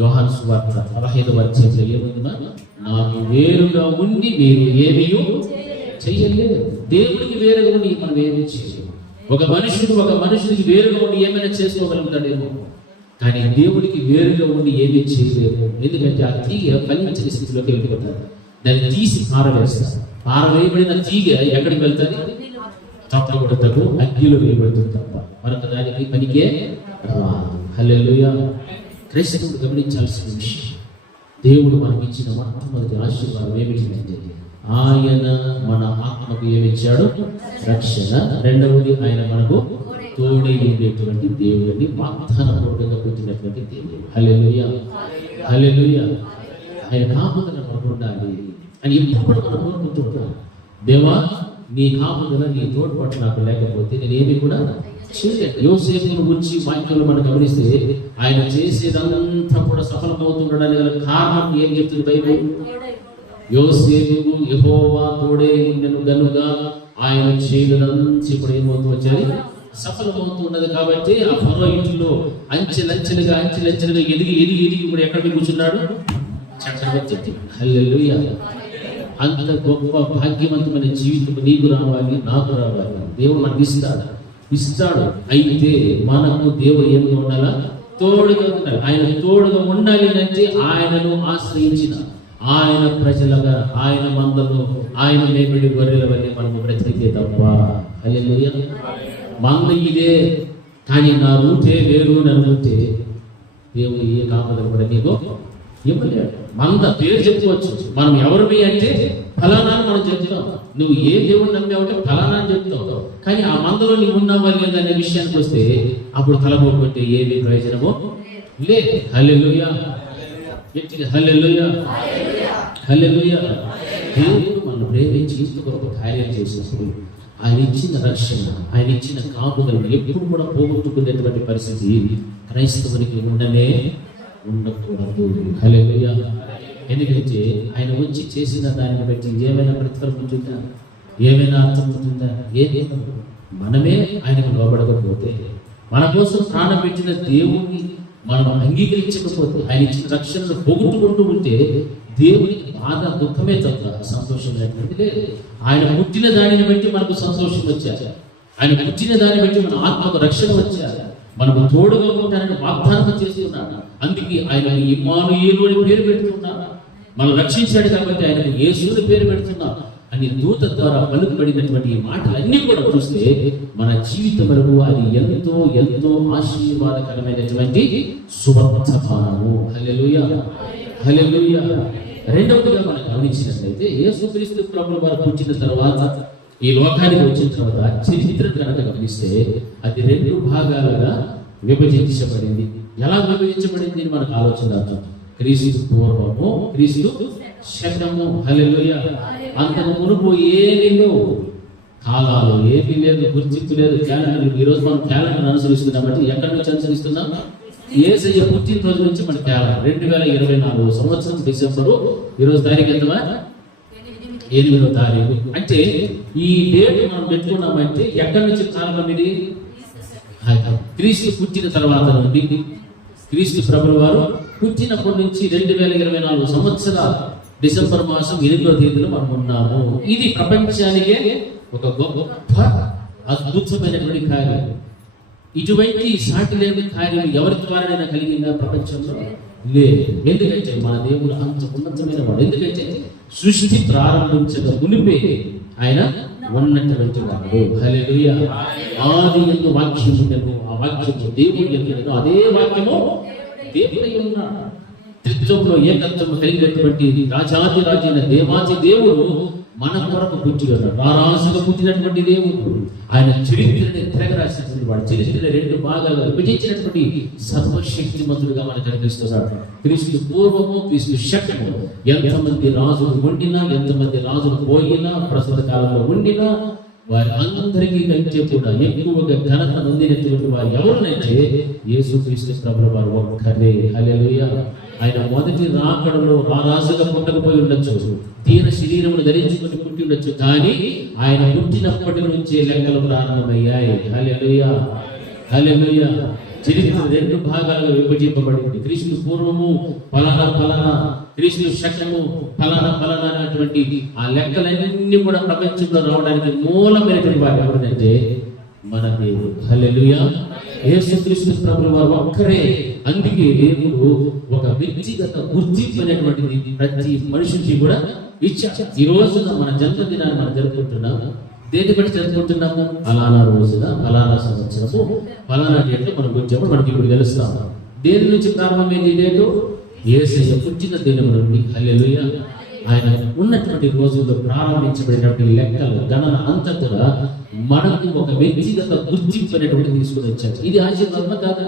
యోహాను సువార్త 15వ అధ్యాయంలో ఏముందా? నాకు వేరుగా ఉండి మీరు ఏమీ చెయ్యలేదు. దేవుడికి వేరుగా ఉండి మనం ఏమీ చేయలేము. ఒక మనుషుడికి వేరుగా ఉండి ఏమైనా చేసుకోగలుగుతాడేమో, కానీ దేవుడికి వేరుగా ఉండి ఏమీ చేయలేము. ఎందుకంటే ఆ తీగ ఫలించిన స్థితిలోకి వెళ్ళిపోతారు. దాన్ని తీసి పారవేస్తారు. పారవేయబడిన తీగ ఎక్కడికి వెళ్తుంది? తప్పకూడదు, అగ్గిలో వేయబడుతుంది తప్ప మరొక దానికి పనికే రాదు. హల్లెలూయా. క్రైస్తవుడు గమనించాల్సిన విషయం, దేవుడు మనకి ఇచ్చిన మొట్టమొదటి ఆశీర్వాదం ఏమిటంటే ఆయన మన ఆత్మకు ఏమిచ్చాడు? రక్షణ. రెండవది ఆయన మనకు తోడై ఉండేటువంటి దేవుడిని వాగ్దానపూర్వకంగా పుట్టినటువంటి దేవుడు. హల్లెలూయా, హల్లెలూయా. ఆయన కాపుదల మనకు ఉండాలి అని ఎప్పుడు మనం కోరుకుంటుంటాం. దేవా, నీ కాపుదల, నీ తోడ్పాటు నాకు లేకపోతే నేనేమి కూడా చేయలేదు. యోసేపును గురించి వాక్యంలో మనం గమనిస్తే ఆయన చేసేదంతా కూడా సఫలమవుతుండడానికి గల కారణం ఏం చెప్తుంది బైబిల్? యోసేపుకు యెహోవా తోడే ఉండెను గనుక ఆయన చేయదంతా ఇప్పుడు ఏమవుతూ వచ్చాయి? సఫలమవుతున్నది. కాబట్టి ఆ ఫరో ఇంటిలో అంచెలంచెలుగా ఎదిగి ఇప్పుడు ఎక్కడికి కూర్చున్నాడు? చక్రవర్తి. హల్లెలూయా. అంత గొప్ప భాగ్యవంతమైన జీవితం నీకు రావాలి, నాకు రావాలి. దేవుడు మనకి ఇస్తాడు. అయితే మనకు దేవుడు ఏమిగా ఉండాలా? తోడుగా ఉండాలి. ఆయన తోడుగా ఉండాలి అంటే ఆయనను ఆశ్రయించిన ఆయన ప్రజలుగా, ఆయన మందలో ఆయన మేపిడి గొర్రెల వల్లే మనము బ్రతికితే తప్ప. హల్లెలూయా. మంద ఇదే, కానీ నా రూటే వేరు అని అనుకుంటే దేవుడు ఏ కాపుదల కూడా నీకు ఇవ్వలేడు. మంద పేరు చెప్పుకోవచ్చు, మనం ఎవరివి అంటే ఫలానా మనం చెప్తాం. నువ్వు ఏ దేవుడు నమ్మావంటే ఫలానా అని చెప్తావు, కానీ ఆ మందలో నీవు ఉన్నావా లేదా అనే విషయానికి వస్తే అప్పుడు తలబోకుంటే ఏమి ప్రయోజనమో లేదు. హల్లెలూయా, హల్లెలూయా, హల్లెలూయా. దేవుడు మనం ప్రేమించి ఇంకొక కార్యం చేసినప్పుడు ఆయన ఇచ్చిన రక్షణ, ఆయన ఇచ్చిన కాపుదలను ఎప్పుడు కూడా పోగొట్టుకునేటువంటి పరిస్థితి క్రైస్తవునికి ఉండకూడదు. హల్లెలూయా. ఎందుకంటే ఆయన వచ్చి చేసిన దాన్ని బట్టి ఏమైనా ప్రతిఫలం ఉంటుందా? ఏమైనా అర్థం ఉంటుందా? ఏదేమో మనమే ఆయనకు లోబడకపోతే, మన కోసం ప్రాణం పెట్టిన దేవుణ్ణి మనం అంగీకరించకపోతే, ఆయన ఇచ్చిన రక్షణను పోగొట్టుకుంటూ ఉంటే దేవునికి బాధ, దుఃఖమే తప్ప సంతోషం లేకపోతే లేదు. ఆయన పుట్టిన దానిని బట్టి మనకు సంతోషం వచ్చారు. ఆయన పుట్టిన దాన్ని బట్టి మన ఆత్మకు రక్షణ వచ్చారు. మనకు తోడుగా ఉంటానని వాగ్దానం చేస్తున్నాడు. అందుకే ఆయన ఇమ్మానుయేలు అని పేరు పెడుతున్నాడు. మనం రక్షించాడు కాబట్టి ఆయనకు యేసుని పేరు పెడుతున్నాడు అని దూత ద్వారా పలుకుబడినటువంటి ఈ మాటలన్నీ కూడా చూస్తే మన జీవితం వరకు అది ఎంతో ఎంతో ఆశీర్వాదకరమైనటువంటి శుభవర్తమానము. హల్లెలూయా, హల్లెలూయా. రెండవదిగా మనం గమనించినట్లయితే యేసుక్రీస్తు ప్రభువు వారు పుట్టిన తర్వాత, ఈ లోకానికి వచ్చిన తర్వాత చరిత్ర కనుక గమనిస్తే అది 2 భాగాలుగా విభజించబడింది. ఎలా విభజించబడింది అని మనకు ఆలోచన. క్రీస్తు పూర్వము, క్రీస్తు శకము. హల్లెలూయా. అంతకు మునుపు ఏమీ లేవు, కాలాలు ఏమీ లేదు, గుర్తింపు లేదు, క్యాలెండర్. ఈరోజు మనం క్యాలెండర్ అనుసరిస్తున్నామంటే ఎక్కడి నుంచి అనుసరిస్తున్నాం? యేసయ్య పుట్టినరోజు నుంచి మన క్యాలెండర్ 2024 సంవత్సరం డిసెంబరు. ఈరోజు తారీఖు ఎంతమా? 8వ తారీఖు. అంటే ఈ డేట్ మనం పెట్టుకున్నామంటే ఎక్కడి నుంచి కాలం ఇది? క్రీస్తు పుట్టిన తర్వాత నుండి, క్రీస్తు ప్రభువు వారు పుట్టినప్పటి నుంచి 2024 సంవత్సరాలు డిసెంబర్ మాసం 8వ తేదీలో మనం ఉన్నాము. ఇది ప్రపంచానికే ఒక గొప్ప అద్భుతమైనటువంటి కార్యం. ఇటువంటి సాటి లేని కార్యం ఎవరి ద్వారానైనా కలిగిందా ప్రపంచంలో? లేదు. ఎందుకంటే మన దేవుడు అంత ఉన్నతమైన వాడు. ఎందుకంటే సృష్టి ప్రారంభించక మునిపే ఆయన ఉన్నటువంటి వాడు. హల్లెలూయా. ఆదియందు వాక్యం ఉండెను, ఆ వాక్యము దేవుడు యొక్కడెను, అదే వాక్యము దేవుడై ఉన్నాడు. త్రిత్వంలో ఏకత్వము కలిగినటువంటి రాజాది రాజైన దేవాది దేవుడు మన కొరకు పుట్టి ఉన్నాడు. రారాజుగా పుట్టినటువంటి దేవుడు ఆయన చరిత్రని తిరగరాసినటువంటి వాడు. చరిత్రని 2 భాగాలుగా విభజించినటువంటి సర్వశక్తిమంతుడుగా మనకు కనిపిస్తున్నాడు. క్రీస్తు పూర్వము, క్రీస్తు శకము. ఎంతమంది రాజులు ఉండినా, ఎంతమంది రాజులు పోయినా, ప్రస్తుత కాలంలో ఉండినా, వారి అందరికీ కంటే కూడా ఎక్కువగా ఘనత నొందినటువంటి వారు ఎవరునంటే యేసుక్రీస్తు ప్రభువు వారు ఒక్కరే. హల్లెలూయా. ఆయన మొదటి రాకడలో ఆ రాజుగా పుట్టకపోయి ఉండొచ్చు, తీర శరీరమును ధరించుకొని పుట్టి ఉండొచ్చు, కానీ ఆయన పుట్టినప్పటి నుంచే లెక్కలు ప్రారంభమయ్యాయి. హల్లెలూయా, హల్లెలూయా. చరిత్ర 2 భాగాలుగా విభజింపబడింది. క్రీస్తు పూర్వము ఫలానా ఫలానా, క్రీస్తు శకము ఫలానా ఫలానా అనేటువంటి ఆ లెక్కలన్నీ కూడా ప్రపంచంలో రావడానికి మూలమైనటువంటి వారు ఎవరంటే మన దేవుడు. హల్లెలూయా. యేసుక్రీస్తు ప్రభువు వారు ఒక్కరే. అందుకే దేవుడు ఒక వ్యక్తిగత గుర్తింపు అనేటువంటిది ప్రతి మనిషికి కూడా ఇచ్చారు. ఈ రోజున మన జన్మదినాన్ని మనం జరుపుకుంటున్నాం. దేని బట్టి జరుపుకుంటున్నాము? ఫలానా రోజున ఫలానా సంవత్సరము ఫలానా డేట్లో మనం వచ్చాము, మనకి ఇప్పుడు తెలుస్తాము. దేని నుంచి ప్రారంభమైంది డేటు? యేసయ్య పుట్టిన దినం నుండి. హల్లెలూయా. ఆయన ఉన్నటువంటి రోజుల్లో ప్రారంభించబడినటువంటి లెక్కలు గణన అంతా కూడా మనకు ఒక వ్యక్తిగత గుర్తింపు అనేటువంటి తీసుకుని వచ్చారు. ఇది ఆశీర్వాదం కాదా?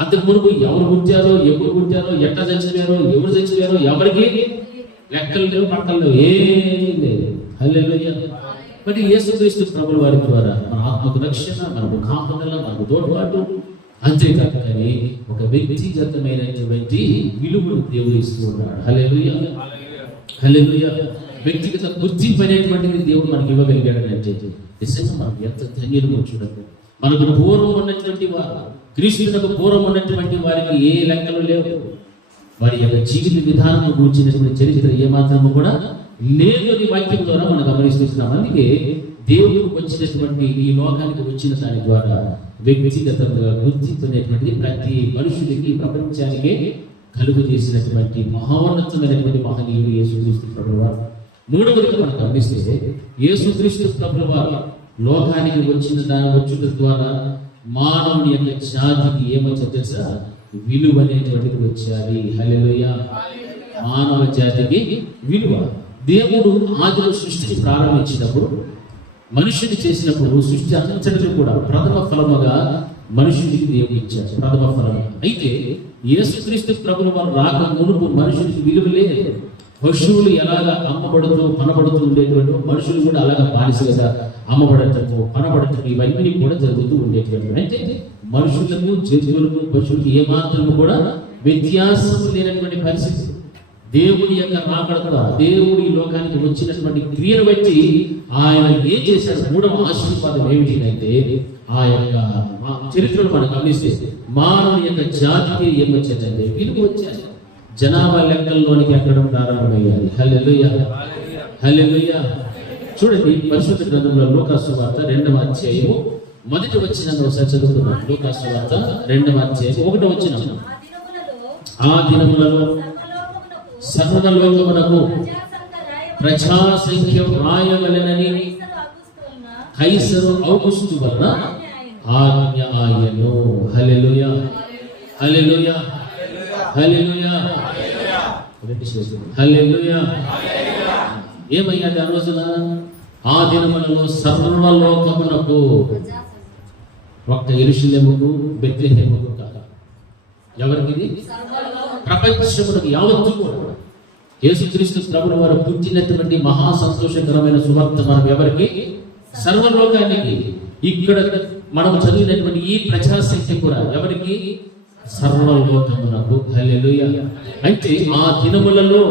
అంతకు మునుపు ఎవరు పుట్టారో, ఎప్పుడు పుట్టారో, ఎట్లా చచ్చిపోయారో, ఎవరు చచ్చిపోయారో ఎవరికి లెక్కలు లేవు, పక్కలు లేవు, ఏమీ లేదు. హల్లెలూయా. మరి యేసుక్రీస్తు ప్రభువు వారి ద్వారా మన ఆత్మకు రక్షణ, మనకు కాపుదల, మనకు తోడ్పాటు, అంతేకాదు కానీ ఒక వ్యక్తిగతమైనటువంటి విలువను దేవుడు ఇస్తూ ఉన్నాడు. హల్లెలూయా. హల్లెలూయా. వ్యక్తిగత గుర్తింపు అనేటువంటిది దేవుడు మనకి ఇవ్వగలిగాడు అంటే నిజంగా మనం ఎంత ధన్యులు చూడదు. మనకు పూర్వం ఉన్నటువంటి వారు, క్రీస్తునకు పూర్వం ఉన్నటువంటి వారికి ఏ లెక్కలు లేవు. వారి యొక్క జీవిత విధానం గురించినటువంటి చరిత్ర ఏమాత్రము కూడా లేదు అని వాక్యం ద్వారా మనం గమనిస్తున్నాం. అందుకే దేవుడు వచ్చినటువంటి ఈ లోకానికి వచ్చిన దాని ద్వారా వ్యక్తిగతంగా గుర్తింపు అనేటువంటిది ప్రతి మనుషుడికి, ప్రపంచానికే కలుగు చేసినటువంటి మహోన్నతమైనటువంటి మహనీయుడు యేసుక్రీస్తు ప్రభువారు. మూడవదిగా మనం గమనిస్తే యేసుక్రీస్తు ప్రభువారు లోకానికి వచ్చుట ద్వారా మానవుని యొక్క జాతికి ఏమొచ్చో తెలుసా? విలువ అనేటువంటిది వచ్చాది. హల్లెలూయా. మానవ జాతికి విలువ. దేవుడు ఆదిలో సృష్టిని ప్రారంభించినప్పుడు, మనుషుని చేసినప్పుడు సృష్టి అంతటిలో కూడా ప్రథమ ఫలముగా మనుషుడికి దేవుడు ఇచ్చాడు. ప్రథమ ఫలం. అయితే యేసుక్రీస్తు ప్రభువు వారు రాక మునుపు మనుషుడికి విలువ లేదు. పశువులు ఎలాగా అమ్మబడుతూ పనబడుతూ ఉండేటువంటి మనుషులు కూడా అలాగా బానిసలుగా అమ్మబడటము, పనబడటము, ఇవన్నీ కూడా జరుగుతూ ఉండేటువంటి. అంటే మనుషులకు, జంతువులకు, పశువులకు ఏమాత్రము కూడా వ్యత్యాసం లేనటువంటి పరిస్థితి. దేవుడి యొక్క రాకడ ద్వారా దేవుడి లోకానికి వచ్చినటువంటి క్రియను బట్టి ఆయన ఏం చేశాడు? మూడవ ఆశీర్వాదం ఏమిటి? ఆ యొక్క చరిత్రను మనం గమనిస్తే మానవుని యొక్క జాతికి ఏమొచ్చేదంటే విలువ వచ్చాడు. జనాభా లెక్కల్లోనికి ఎక్కడం ప్రారంభమయ్యాలి. హల్లెలూయా. హల్లెలూయా. చూడండి, పరిశుద్ధ గ్రంథంలో లూకాసు వార్త 2వ అధ్యాయము మొదటి వచనాన్ని ఒకసారి చదువుతున్నాం. లూకాసు వార్త 2వ అధ్యాయం 1వ వచనం. ఆ దినములలో సర్వలోకమునకు ప్రజా సంఖ్య రాయవలెనని కైసరు ఔగుస్తు వలన ఆజ్ఞ ఆయను. హల్లెలూయా. హల్లెలూయా. హల్లెలూయా. హల్లెలూయా. ఏమయ్యాది ఆ రోజున? ఆ దినములలో సర్వలోకమునకు, ఒక్క యెరూషలేముకు, బెత్లెహేముకు కాదు. ఎవరికి? ప్రపంచమునకు యావత్తు కూడా యేసుక్రీస్తు ప్రభువు వారు పుట్టినటువంటి మహా సంతోషకరమైన సువార్తమానం ఎవరికి? సర్వలోకానికి. ఇక్కడ మనం చదివినటువంటి ఈ ప్రజాశక్తి కూడా ఎవరికి? సర్వలోకమునకు. హల్లెలూయా. అంటే ఆ దినములలో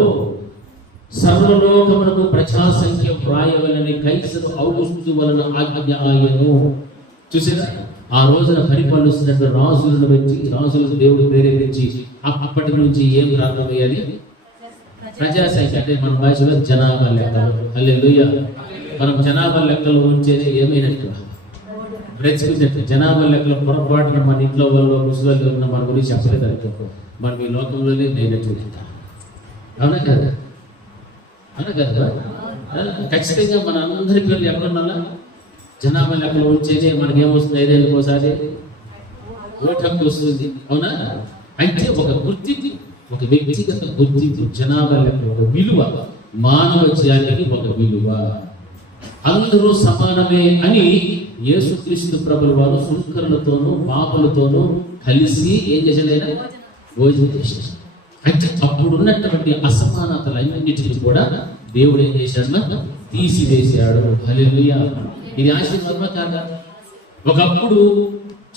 సర్వలోకమునకు ప్రజాసంఖ్య వ్రాయవలని కైసరు ఔగుస్తు వలన ఆజ్ఞ ఆయను. చూసారా? ఆ రోజున పరిపాలిస్తున్న రాజులను బట్టి, రాజులకు దేవుడు ప్రేరేపించి అప్పటి నుంచి ఏం ప్రారంభమయ్యాలి? ప్రజాసంఖ్య. అంటే మన భాషలో జనాభా లెక్కలు. హల్లెలూయా. మనం జనాభా లెక్కలు ఉంచేది ఏమైనట్టు బ్రతికినట్టు. జనాభా లెక్కల పొరపాటున మన ఇంట్లో వాళ్ళు, ముసలి ఉన్న మన గురించి చెప్పలేదు అనుకో, మనం ఈ లోకంలోనే లేనట్టు. అవునా కదా? అవునా కదా? ఖచ్చితంగా మన అందరి పేర్లు ఎక్కడున్నా జనాభా లెక్కలు ఉంచేది మనకి ఏమొస్తుంది? 5 ఏళ్ళకి ఒకసారి ఓటు హక్కు వస్తుంది. అవునా? అంటే ఒక గుర్తింపు, ఒక వ్యక్తిగత గుర్తింపు, జనాభా లెక్కలు ఒక విలువ, మానవ జాతికి ఒక విలువ. అందరూ సమానమే అని యేసుక్రీస్తు ప్రభువు వారు సుంకరులతోనూ పాపులతోనూ కలిసి ఏం చేశాడు? భోజనం చేశాడు. అంటే అప్పుడు ఉన్నటువంటి అసమానతలన్నింటినీ కూడా దేవుడు ఏం చేశాడు? తీసివేశాడు. హల్లెలూయా. ఇది ఆశీర్వాదమా కాదా? ఒకప్పుడు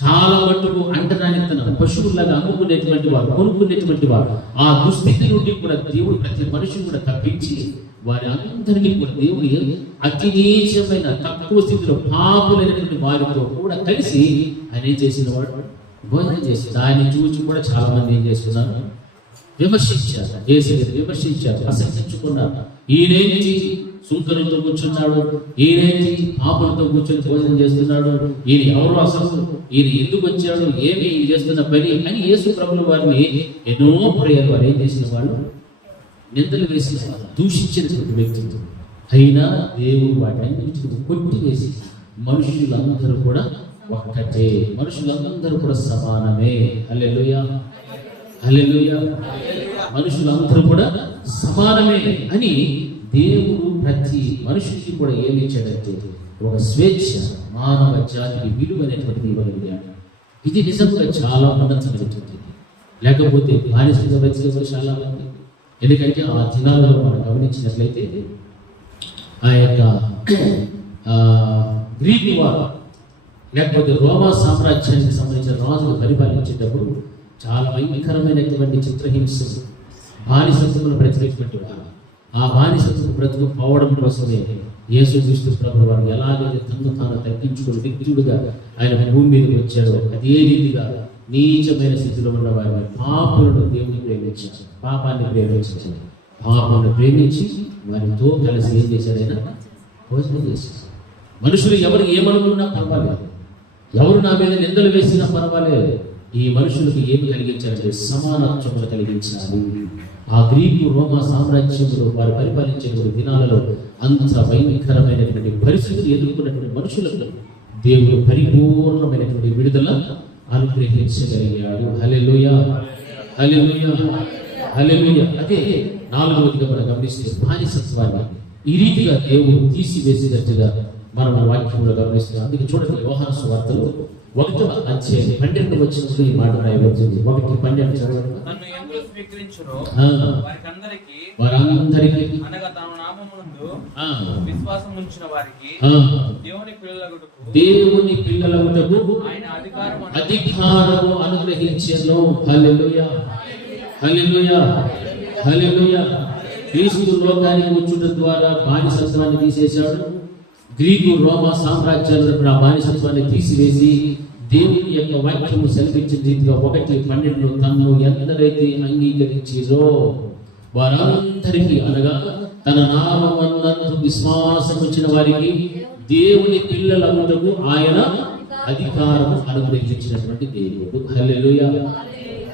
చాలా మట్టుకు అంటరానితనం, పశువులాగా అమ్ముకునేటువంటి వారు, కొనుక్కునేటువంటి వారు, ఆ దుస్థితి నుండి కూడా దేవుడు ప్రతి మనిషిని కూడా తప్పించి వారి అందరికీ కూడా దేవుడు అతి నీచమైన తక్కువ స్థితిలో పాపులైనటువంటి వారితో కూడా కలిసి ఆయన ఏం చేసిన వాడు? భోజనం చేసింది. ఆయన చూసి కూడా చాలా మంది ఏం చేస్తున్నారు, విమర్శించారు, విమర్శించారు, ప్రశంసించుకున్నారు. ఈయనేంటి సూత్రులతో కూర్చున్నాడు, ఈయనేంటి పాపలతో కూర్చొని భోజనం చేస్తున్నాడు, ఈయన ఎవరు అసలు, ఈయన ఎందుకు వచ్చాడు, ఏమి ఈయన చేస్తున్న పని అని యేసు ప్రభుల వారిని ఎన్నో ప్రేయర్ వారు ఏం చేసిన వాళ్ళు నిందలు వేసిన వాళ్ళు, దూషించిన వ్యక్తులు. అయినా దేవుడు వాటిని కొట్టివేసి మనుషులందరూ కూడా ఒక్కటే, మనుషులందరూ కూడా సమానమే. హల్లెలూయా, హల్లెలూయా. మనుషులందరూ కూడా సమానమే అని దేవుడు ప్రతి మనుషుడికి కూడా ఏమి ఇచ్చాడంటే ఒక స్వేచ్ఛ, మానవ జాతికి విలువైనటువంటి ఇవ్వగలిగాడు. ఇది నిజంగా చాలా ఉన్నతమైనటువంటి. లేకపోతే బానిసగా బ్రతికే చాలా మంది. ఎందుకంటే ఆ దినాలలో మనం గమనించినట్లయితే ఆ యొక్క గ్రీకు వారు లేకపోతే రోమా సామ్రాజ్యానికి సంబంధించిన రాజులు పరిపాలించేటప్పుడు చాలా భయంకరమైనటువంటి చిత్రహింసలు, బానిసత్వములు బ్రతికేటువంటి వారు. ఆ బానిసత్వం బ్రతుకు పోవడం కోసమే యేసుక్రీస్తు ప్రభువు వారు ఎలాగైతే తను తాను తగ్గించుకుని వ్యక్తుడుగా ఆయన భూమి మీదకి వచ్చాడో అదే రీతిగా నీచమైన స్థితిలో ఉన్న వారిని, పాపులను దేవుని ప్రేమించారు, పాపాన్ని ప్రేమించారు, పాపాన్ని ప్రేమించి వారితో కలిసి ఏం చేశారు, ఆయన భోజనం చేశారు. మనుషులు ఎవరు ఏమనుకున్నా పర్వాలేదు, ఎవరు నా మీద నిందలు వేసినా పర్వాలేదు, ఈ మనుషులకు ఏమి కలిగించాలంటే సమానత్వములు కలిగించాలి. ఆ గ్రీకు రోమా సామ్రాజ్యంలో వారు పరిపాలించే దినాలలో అంత భయంకరమైనటువంటి పరిస్థితులు ఎదుర్కొన్నటువంటి మనుషులకు దేవుడు పరిపూర్ణమైనటువంటి విడుదల అనుగ్రహించగలిగాడు. హల్లెలూయా, హల్లెలూయా, హల్లెలూయా. అదే నాలుగవదిగా మనం గమనిస్తే బానిసత్వాన్ని ఈ రీతిగా దేవుడు తీసివేసినట్టుగా మనం వాక్యంలో గమనిస్తున్నాం. అందుకే చూడండి, యోహాను సువార్తలో 1వ అధ్యాయం 12వ వచనంలో ఈ మాట రాయబడింది. 1:12 చదవండి. వారందరికీ అనగా తన నామమునందు విశ్వాసం ఉంచిన వారికి దేవుని పిల్లలగుటకు ఆయన అధికారము అనుగ్రహించెను. హల్లెలూయా, హల్లెలూయా, హల్లెలూయా. క్రీస్తు లోకానికి వచ్చుట ద్వారా బానిసత్వాన్ని తీసేశాడు. గ్రీకు రోమా సామ్రాజ్యాలను ఆ బానిసత్వాన్ని తీసివేసి దేవుని యొక్క వాక్యము సెలవించిన రీతిగా 1:12 తన్ను ఎందరైతే అంగీకరించారో వారందరికీ, అనగా తన నామమునందు విశ్వాసం ఉంచిన వారికి దేవుని పిల్లలగుటకు ఆయన అధికారం అనుగ్రహించినటువంటి దేవుడు. హల్లెలూయా,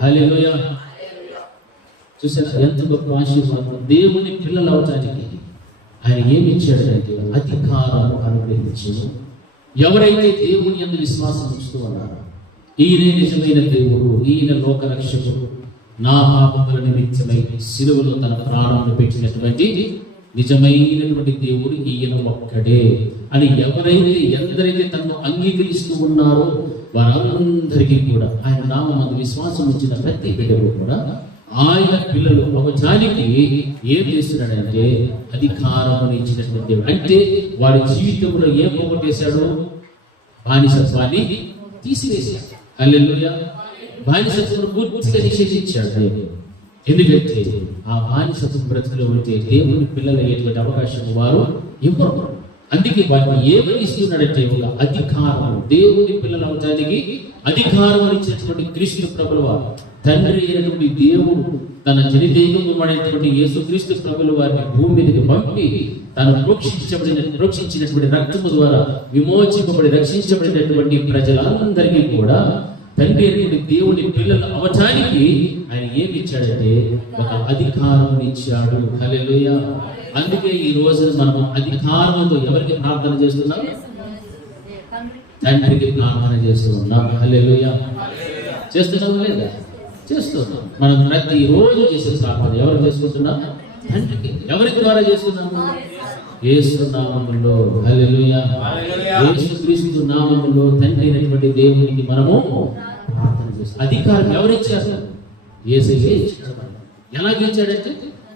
హల్లెలూయా. చూసారా ఎంత గొప్ప ఆశీర్వాదం. దేవుని పిల్లలు అవటానికి ఆయన ఏమి ఇచ్చాడంటే అధికారాలు అనుగ్రహించాడు. ఎవరైతే దేవుని యందు విశ్వాసం ఉంచుతూ ఉన్నారో, ఈయనే నిజమైన దేవుడు, ఈయన లోకరక్షకుడు, నా పాపముల నిమిత్తమై సిలువలో తన ప్రాణాలను పెట్టినటువంటి నిజమైనటువంటి దేవుడు ఈయన ఒక్కడే అని ఎందరైతే తనను అంగీకరిస్తూ ఉన్నారో వారందరికీ కూడా ఆయన నామమందు విశ్వాసం ఉంచిన ప్రతి బిడ్డకు కూడా ఆయన పిల్లలు అవటానికి ఏం చేస్తున్నాడంటే అధికారం ఇచ్చినటువంటి దేవుడు. అంటే వాడి జీవితంలో ఏం పోగొట్టేశాడు, బానిసత్వాన్ని తీసివేశాడు. హల్లెలూయా. బానిసత్వం పూర్తిగా నిషేధించాడు. ఎందుకంటే ఆ బానిసత్వం బ్రతుకులో ఉంటే దేవుని పిల్లలు అయ్యేటువంటి అవకాశం వారు ఇవ్వరు. అందుకే వాటిని ఏమని ఇస్తున్నాడంటే ఒక అధికారం, దేవుని పిల్లలు అవటానికి అధికారం ఇచ్చినటువంటి క్రీస్తు ప్రభుల వారు, తండ్రి అయినటువంటి దేవుడు తన జనిదేహమైనటువంటి యేసుక్రీస్తు ప్రభుల వారిని భూమి మీదకి పంపి తను ప్రోక్షించినటువంటి రక్తము ద్వారా విమోచింపబడి రక్షించబడినటువంటి ప్రజలందరికీ కూడా తండ్రి అయినటువంటి దేవుని పిల్లలు అవటానికి ఆయన ఏమి ఇచ్చాడంటే ఒక అధికారం ఇచ్చాడు. హల్లెలూయా. అందుకే ఈ రోజు మనం అధికారంతో ఎవరికి ప్రార్థన చేస్తున్నాం? తండ్రికి ప్రార్థన చేస్తున్నాం. హల్లెలూయా. చేస్తున్నాం లేదా? చేస్తున్నాం. మనం ప్రతి రోజు చేసే ప్రార్థన ఎవరు చేసుకుంటున్నాం? తండ్రికి. ఎవరి ద్వారా చేస్తున్నాము? యేసు నామములో. హల్లెలూయా. యేసుక్రీస్తు నామములో తండ్రి అయినటువంటి దేవునికి మనము ప్రార్థన చేస్తాం. అధికారం ఎవరిచ్చారు? యేసయ్యే ఇచ్చాడు. ఎలాగిచ్చాడంటే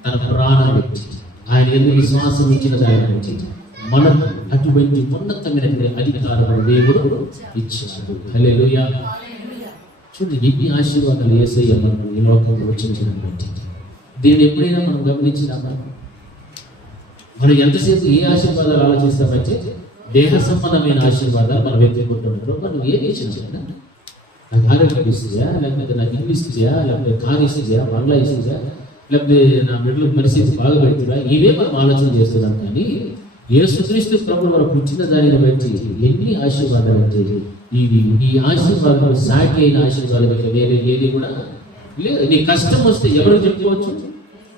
తన ప్రాణం ఇచ్చి, ఆయన ఎందుకు విశ్వాసం ఇచ్చిన దాని నుంచి మనం అటువంటి ఉన్నతమైనటువంటి అధికారం దేవుడు ఇచ్చాడు. హల్లెలూయా. చూడండి ఎన్ని ఆశీర్వాదాలు యేసయ్య మనం ఈ లోకంలో వచ్చినటువంటి. దీన్ని ఎప్పుడైనా మనం గమనించినామా? మనం ఎంతసేపు ఏ ఆశీర్వాదాలు ఆలోచిస్తామంటే దేహ సంబంధమైన ఆశీర్వాదాలు మనం వెతుక్కుంటున్నాం. మనం ఏమి చేయాలి? నాకు ఆరోగ్యం ఇస్తుందా, లేకపోతే నాకు ఇల్లు ఇస్తుందా, లేకపోతే కారు ఇస్తుందా, బంగ్లా ఇస్తుందా, లేకపోతే నా బిడ్డల పరిస్థితి బాగా పెడుతుందా, ఇవే మనం ఆలోచన చేస్తున్నాం. కానీ యేసుక్రీస్తు ప్రభువు వారు పుట్టిన దానిని బట్టి ఎన్ని ఆశీర్వాదాలు అంటే ఈ ఆశీర్వాదాలు సాటి అయిన ఆశీర్వాదాలు వేరే ఏది కూడా లేదు. నీ కష్టం వస్తే ఎవరు చెప్పుకోవచ్చు?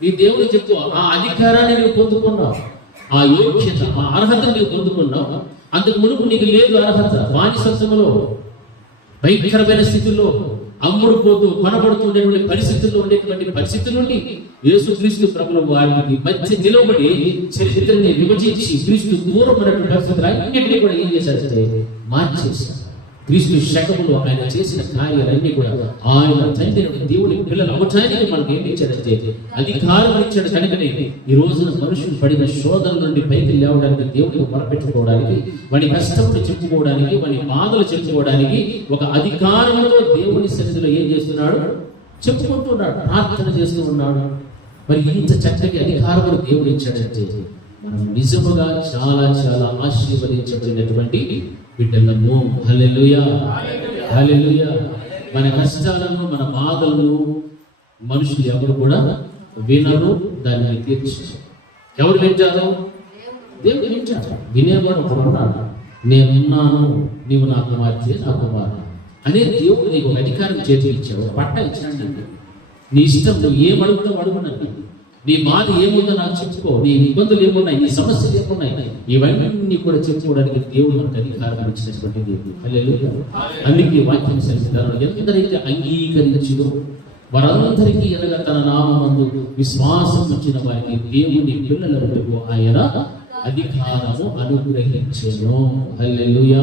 నీ దేవుడు చెప్పు. ఆ అధికారాన్ని నీవు పొందుకున్నావు, ఆ యోగ్యత, ఆ అర్హత నీవు పొందుకున్నావు. అంతకు మునుపు నీకు లేదు అర్హత. బానిసత్వంలో భయంకరమైన స్థితిలో అమ్ముడు పోతూ కొనబడుతుండేటువంటి పరిస్థితుల్లో ఉండేటువంటి పరిస్థితుల నుండి యేసుక్రీస్తు ప్రభువు వారికి మధ్య నిలబడి చరిత్రని విభజించి క్రీస్తు పూర్వమైనటువంటి పరిస్థితులు అన్నింటినీ కూడా ఏం చేశారంటే మార్చేశారు. క్రీస్తు శకములో ఆయన చేసిన కార్యాలన్నీ కూడా ఆయన తండ్రి దేవుని పిల్లలు అవటానికి మనకి ఏం ఇచ్చాడంటే అధికారం ఇచ్చాడు. కనుకనే ఈ రోజున మనుషులు పడిన శోధన నుండి పైకి లేవడానికి, దేవుడికి మొరపెట్టుకోవడానికి, వాడి కష్టములు చెప్పుకోవడానికి, వాడి బాధలు చెప్పుకోవడానికి ఒక అధికారంతో దేవుని సన్నిధిలో ఏం చేస్తున్నాడు? చెప్పుకుంటున్నాడు, ప్రార్థన చేస్తూ ఉన్నాడు. మరి ఇంత చక్కటి అధికారములు దేవుడు ఇచ్చాడంటే మనం నిజముగా చాలా చాలా ఆశీర్వదించబడినటువంటి బిడ్డలము. హల్లెలూయా, హల్లెలూయా. మన కష్టాలను, మన బాధలను మనుషులు ఎవరు కూడా వినరు, దాన్ని తీర్చరు. ఎవరు వింటారు? దేవుడు వింటారు. వినేవాడు ఒకడు ఉన్నాడు. నేనున్నాను, నీవు నా కుమార్తె, నా కుమారుడు అనే దేవుడు నీకు ఒక అధికారం చేతికి ఇచ్చావు, పట్ట ఇచ్చాడండి. నీ ఇష్టం, నువ్వు ఏమడుగుతావు అడుగునండి. నీ బాధ ఏముందో నాకు చెప్పుకో, నీ ఇబ్బందులు ఏమున్నాయి, నీ సమస్యలు ఏమున్నాయి, ఇవన్నీ కూడా చెప్పుకోవడానికి దేవుడు మనకు అధికారం ఇచ్చినటువంటి దేవుడు. హల్లెలూయా. అందుకే వాక్యం సరిస్తాను, ఎందరైతే అంగీకరించుదో వారందరికీ ఎనగా తన నామమందు విశ్వాసం వచ్చిన వారికి దేవుని పిల్లలకు ఆయన అధికారము అనుగ్రహించెను. హల్లెలూయా,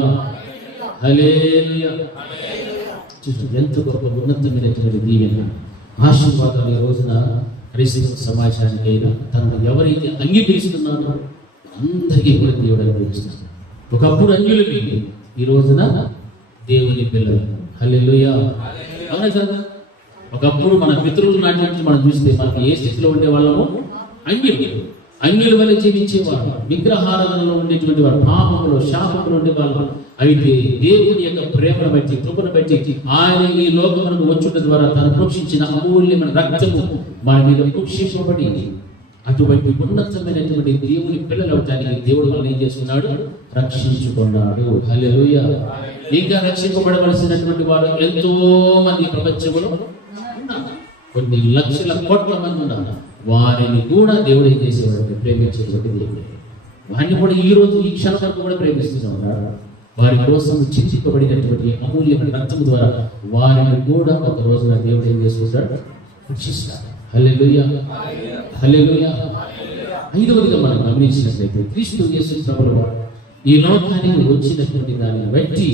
హల్లెలూయా. ఎంత గొప్ప ఉన్నతమైనటువంటి దీవెన, ఆశీర్వాదాలు ఈ రోజున క్రైస్తవ సమాజానికైనా తనను ఎవరైతే అంగీకరిస్తున్నారో అందరికీ కూడా దేవుడు అనుగ్రహిస్తున్నాడు. ఒకప్పుడు అన్యులకి, ఈ రోజున దేవుని పిల్లలు. హల్లెలూయా. అవునా కదా? ఒకప్పుడు మన పితరులు నాటి నుంచి మనం చూస్తే మనకి ఏ స్థితిలో ఉండే వాళ్ళము? అన్యుల వల్ల జీవించేవారు, విగ్రహారాధనలో ఉండేటువంటి వారు, పాపములో శాపములో ఉండేవాళ్ళు. అయితే దేవుని యొక్క ప్రేమను బట్టి, కృపను బట్టి ఆయన ఈ లోకమునకు వచ్చుట ద్వారా తను ప్రోక్షించిన అమూల్యమైన రక్తము మన మీద ప్రోక్షించబడి అటువంటి ఉన్నతమైనటువంటి దేవుని పిల్లలు అవటానికి దేవుడు మనం ఏం చేస్తున్నాడు? రక్షించుకున్నాడు. హల్లెలూయా. ఇంకా రక్షింపబడవలసినటువంటి వారు ఎంతో మంది ప్రపంచంలో ఉన్నారు. కొన్ని లక్షల కోట్ల మంది ఉన్నారు. వారిని కూడా దేవుడు ఏం చేసేవాడు? ప్రేమించేటువంటి దేవుడు. వారిని కూడా ఈ రోజు ఈ క్షణం వరకు కూడా ప్రేమిస్తూ ఉన్నాడు. వారి కోసం చింతింపబడినటువంటి అమూల్యమైన రక్తం ద్వారా వారిని కూడా ఒక రోజున దేవుడు ఏం చేసుకుంటాడు? రక్షిస్తాడు. హల్లెలూయా, హల్లెలూయా. ఐదవదిగా మనం గమనించినట్లయితే క్రీస్తు యేసు ప్రభువు ఈ లోకానికి వచ్చినటువంటి దాన్ని బట్టి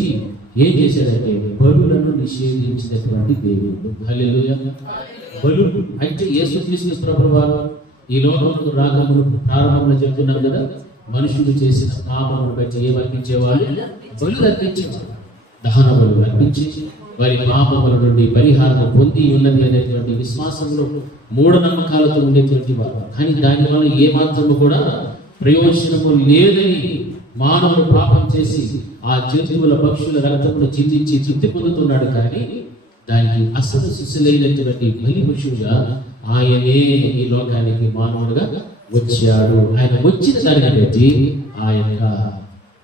ఏం చేశాడంటే బలులను నిషేధించినటువంటి దేవుడు. హల్లెలూయా. బలు అంటే యేసుక్రీస్తు ప్రభువు ఈ లోకంలో రాకమును ప్రారంభంలో చెప్తున్నాం కదా, మనుషులు చేసిన పాపమును బట్టి ఏం అర్పించేవాళ్ళు? బలులు అర్పించేవారు. దహన బలులు అర్పించి వారి పాపముల నుండి పరిహారం పొంది ఉన్నది అనేటువంటి విశ్వాసంలో మూఢనమ్మకాలతో ఉండేటువంటి వారు. కానీ దానివల్ల ఏమాత్రము కూడా ప్రయోజనము లేదని మానవుడు పాపం చేసి ఆ జంతువుల పక్షుల రక్తమును చిందించి తృప్తి పొందుతున్నాడు. కానీ దానికి అసలు శిశులైనటువంటి బలి పశువుగా ఆయనే ఈ లోకానికి మానవుడుగా వచ్చాడు. ఆయన వచ్చిన దానిని బట్టి ఆయన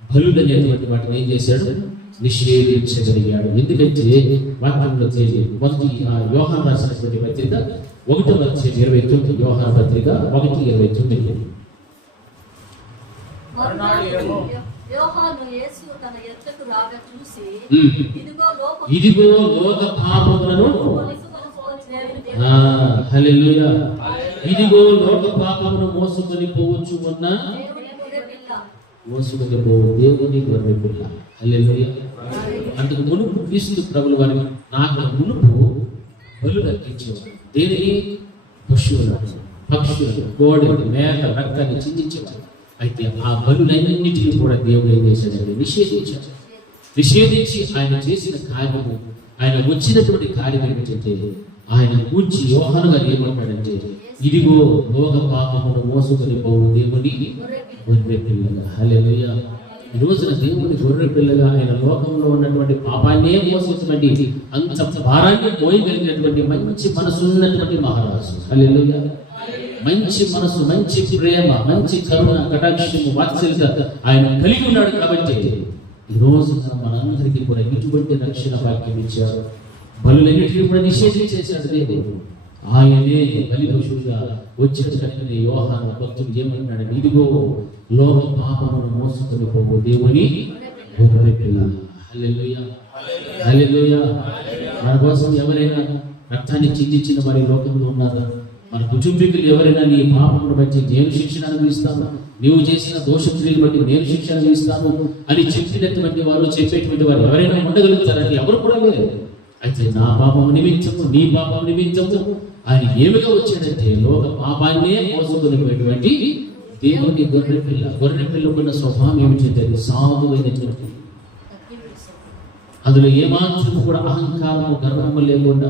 బలులు అనేటువంటి వాటిని ఏం చేశాడు? నిషేధించగలిగాడు. ఎందుకంటే వాక్యంలో మొదటి యోహాను రాసినటువంటి పత్రిక 1:29, యోహాను పత్రిక 1:29. యోహాను యేసు తన ఎద్దకు రాగా చూసి, ఇదిగో లోక పాపములను, హల్లెలూయా, ఇదిగో లోక పాపమును మోసుకొని పోవచ్చు ఉన్న మోసుకొని పోవు దేవుని గొర్రె పిల్ల. హల్లెలూయా. అందుకు మునుపు క్రీస్తు ప్రభువు వారికి నాకు మునుపు బలులు అర్పించేవారు. దేనికి? పశువులను, పక్షులను, కోడెలు, మేక రక్తాన్ని చిందించేవారు. అయితే ఆ బలులన్నింటినీ కూడా దేవుడు ఏం చేశాడంటే నిషేధించాడు. నిషేధించి ఆయన చేసిన కార్యము, ఆయన వచ్చినటువంటి కార్యం ఏమిటంటే ఆయన కూర్చి యోహాను గారు ఏమంటాడంటే ఇదిగో లోక పాపమును మోసుకొని పోవు దేవుని గొర్రె పిల్లగా. హల్లెలూయా. ఈ రోజున దేవుని గొర్రె పిల్లగా ఆయన లోకంలో ఉన్నటువంటి పాపాన్నే మోసేటువంటి అంత భారాన్ని మోయగలిగినటువంటి మంచి మనసు ఉన్నటువంటి మహారాజు. హల్లెలూయా. మంచి మనసు, మంచి ప్రేమ, మంచి కరుణ, కటాక్షము, వాత్సల్యత ఆయన కలిగి ఉన్నాడు. కాబట్టి ఈ రోజు మనందరికీ కూడా ఇటువంటి రక్షణ వాక్యం ఇచ్చారు. బలులన్నిటికీ కూడా నిషేధించేశాడు దేవుడు. ఆయనే బలి పశువుగా వచ్చేటటువంటి యోహాను భక్తుడు ఏమన్నాడు? ఇదిగో లోక పాపమును మోసుకొని పోవు దేవుని గొర్రె పిల్ల. హల్లెలూయా, హల్లెలూయా. మన కోసం ఎవరైనా రక్తాన్ని చిందించిన వారి లోకంలో ఉన్నారా? మన కుటుంబీకులు ఎవరైనా నీ పాపమును బట్టి నేను శిక్షణ అనుభవిస్తాను, నీవు చేసిన దోషక్రియలు బట్టి నేను శిక్షణ అనుభవిస్తాను అని చెప్పినటువంటి వారు, చెప్పేటువంటి వారు ఎవరైనా ఉండగలుగుతారని ఎవరు కూడా లేదు. అయితే నా పాపము నిమిత్తము, నీ పాపం నిమిత్తము ఆయన ఏమిగా వచ్చాడంటే లోక పాపాన్నే మోసుకునేటువంటి దేవుని గొర్రె పిల్ల. గొర్రె పిల్లకున్న స్వభావం ఏమిటంటే సాధువైనటువంటి, అందులో ఏమాత్రం కూడా అహంకారము, గర్వము లేకుండా,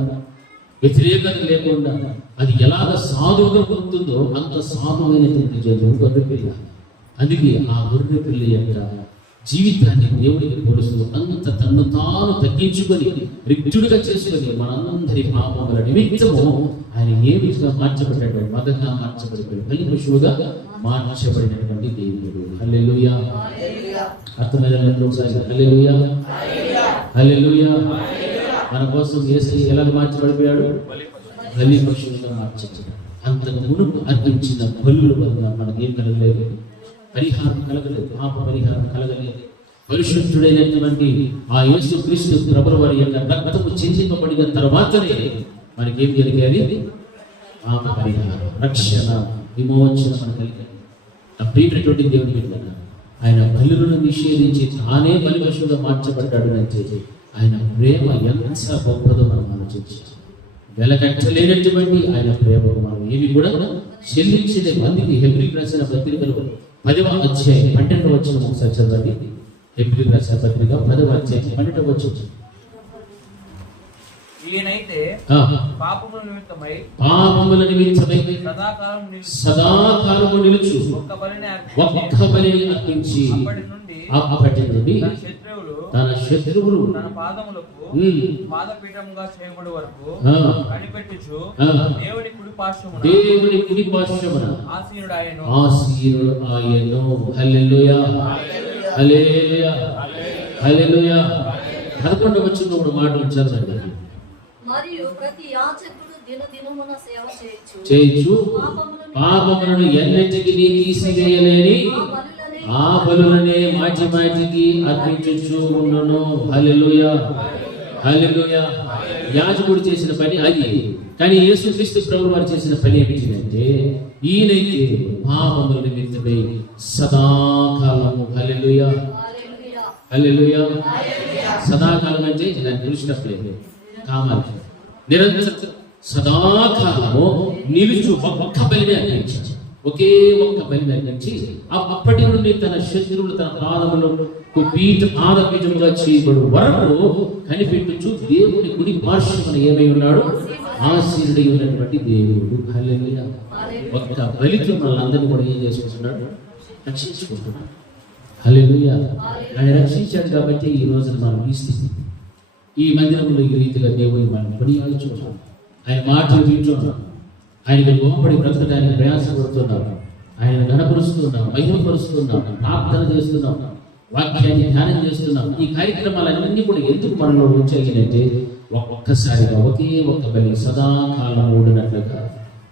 వ్యతిరేకత లేకుండా అది ఎలాగ సాధువుగా పొందుతుందో అంత సాధువైనటువంటి జనులు గొర్రె పిల్ల. అందుకే ఆ గొర్రె పిల్ల యొక్క జీవితాన్ని దేవుడికి పోలుస్తూ అంత తన్ను తాను తగ్గించుకొని రిక్తుడిగా చేసుకొని మనందరి పాపముల నిమిత్తము ఆయన ఏ విధంగా మార్చబడ్డాడు? మగగా మార్చబడిపోయాడు, బలి పశువుగా మార్చబడినటువంటి దేవుడు. హల్లెలూయా. అర్థమైనటువంటి ఒకసారి హల్లెలూయా, హల్లెలూయా. మన కోసం యేసు ఎలా మార్చబడిపోయాడు? బలి పశువుగా మార్చబడ్డాడు. అంతకు మునుపు అర్పించిన బలుల వల్ల మనకేం కలగలేదు? పరిహారం కలగలేదు, పాప పరిహారం కలగలేదు. పరిశుద్ధుడైనటువంటి ఆ యేసు క్రీస్తు ప్రభుల వారి యొక్క రక్తము చిందింపబడిన తర్వాతనే మనకేం కలిగేది? పాప పరిహారం, రక్షణ, విమోచన మనకు కలిగేది. ఆ ప్రియమైనటువంటి దేవుని బిడ్డలారా, ఆయన బలులను నిషేధించి తానే బలి పశువుగా మార్చబడ్డాడు అంటే ఆయన ప్రేమ ఎంత గొప్పదో మనం ఆలోచించాలి. వెలకట్టలేనటువంటి ఆయన ప్రేమకు మనం ఏమి కూడా చెల్లించలేము. అందుకే హెబ్రీయులకు రాసిన పత్రికలో 10వ అధ్యాయం 12వ వచనం ఒకసారి చదవండి. హెబ్రీయులకు రాసిన పత్రిక 10వ అధ్యాయం 12వ వచనం. ఈయనైతే పాపముల నిమిత్తమై సదాకాలము నిలుచు ఒక్క బలిని అర్పించి అప్పటి నుండి తన శత్రువులు తన పాదములకు పాదపీఠముగా చేయబడి వరకు కనిపెట్టుచు దేవుని కుడి పార్శ్వమున ఆసీనుడు ఆయను. హల్లెలూయా, హల్లెలూయా, హల్లెలూయా. 11వ వచనంలో మాటలు చదవండి. మరియు ప్రతి యాజకుడు దినదినమున సేవ చేయొచ్చు, పాపములను ఎన్నటికి తీసివేయలేని ఆ బలులనే మాటి మాటికి అర్పించుచు ఉన్నను. హల్లెలూయా, హల్లెలూయా. యాజకుడు చేసిన పని అది. కానీ యేసుక్రీస్తు ప్రభువు వారు చేసిన పని ఏమిటంటే ఈయనైతే పాపముల నిమిత్తమై సదాకాలము, హల్లెలూయా, హల్లెలూయా. సదాకాలం అంటే దాన్ని పిలిచినప్పుడే కామాలి, నిరంతరం సదాకాలము నిలుచు ఒక్క బలిని అర్పించాడు. ఒకే ఒక్క బలిని అర్పించి అప్పటి నుండి తన శత్రువులు తన పాదములకు పాదపీఠముగా చేయబడు వరకు కనిపెట్టుచు దేవుని కుడి పార్శ్వమున ఏమై ఉన్నాడు? ఆసీనుడై ఉన్నటువంటి దేవుడు. హల్లెలూయా. ఒక్క బలితో మనల్ని కూడా ఏం చేసుకుంటున్నాడు? రక్షించుకుంటున్నాడు. హల్లెలూయా. ఆయన రక్షించాడు కాబట్టి ఈ రోజున మనం ఈ స్థితి, ఈ మందిరంలో ఈ రీతిగా దేవుని మనం కొనియాడుచున్నాం, ఆయన మాటలు వింటున్నాం, ఆయనకు లోపడి బ్రతకడానికి ప్రయాసపడుతున్నాం, ఆయన గణపరుస్తున్నాం, మహిమపరుస్తున్నాం, ప్రార్థన చేస్తున్నాం, వాక్యాన్ని ధ్యానం చేస్తున్నాం. ఈ కార్యక్రమాలన్నీ కూడా ఎందుకు మనలో ఉంచాయంటే ఒక్కసారిగా ఒకే ఒక్క బలి సదాకాలం ఓడినట్లుగా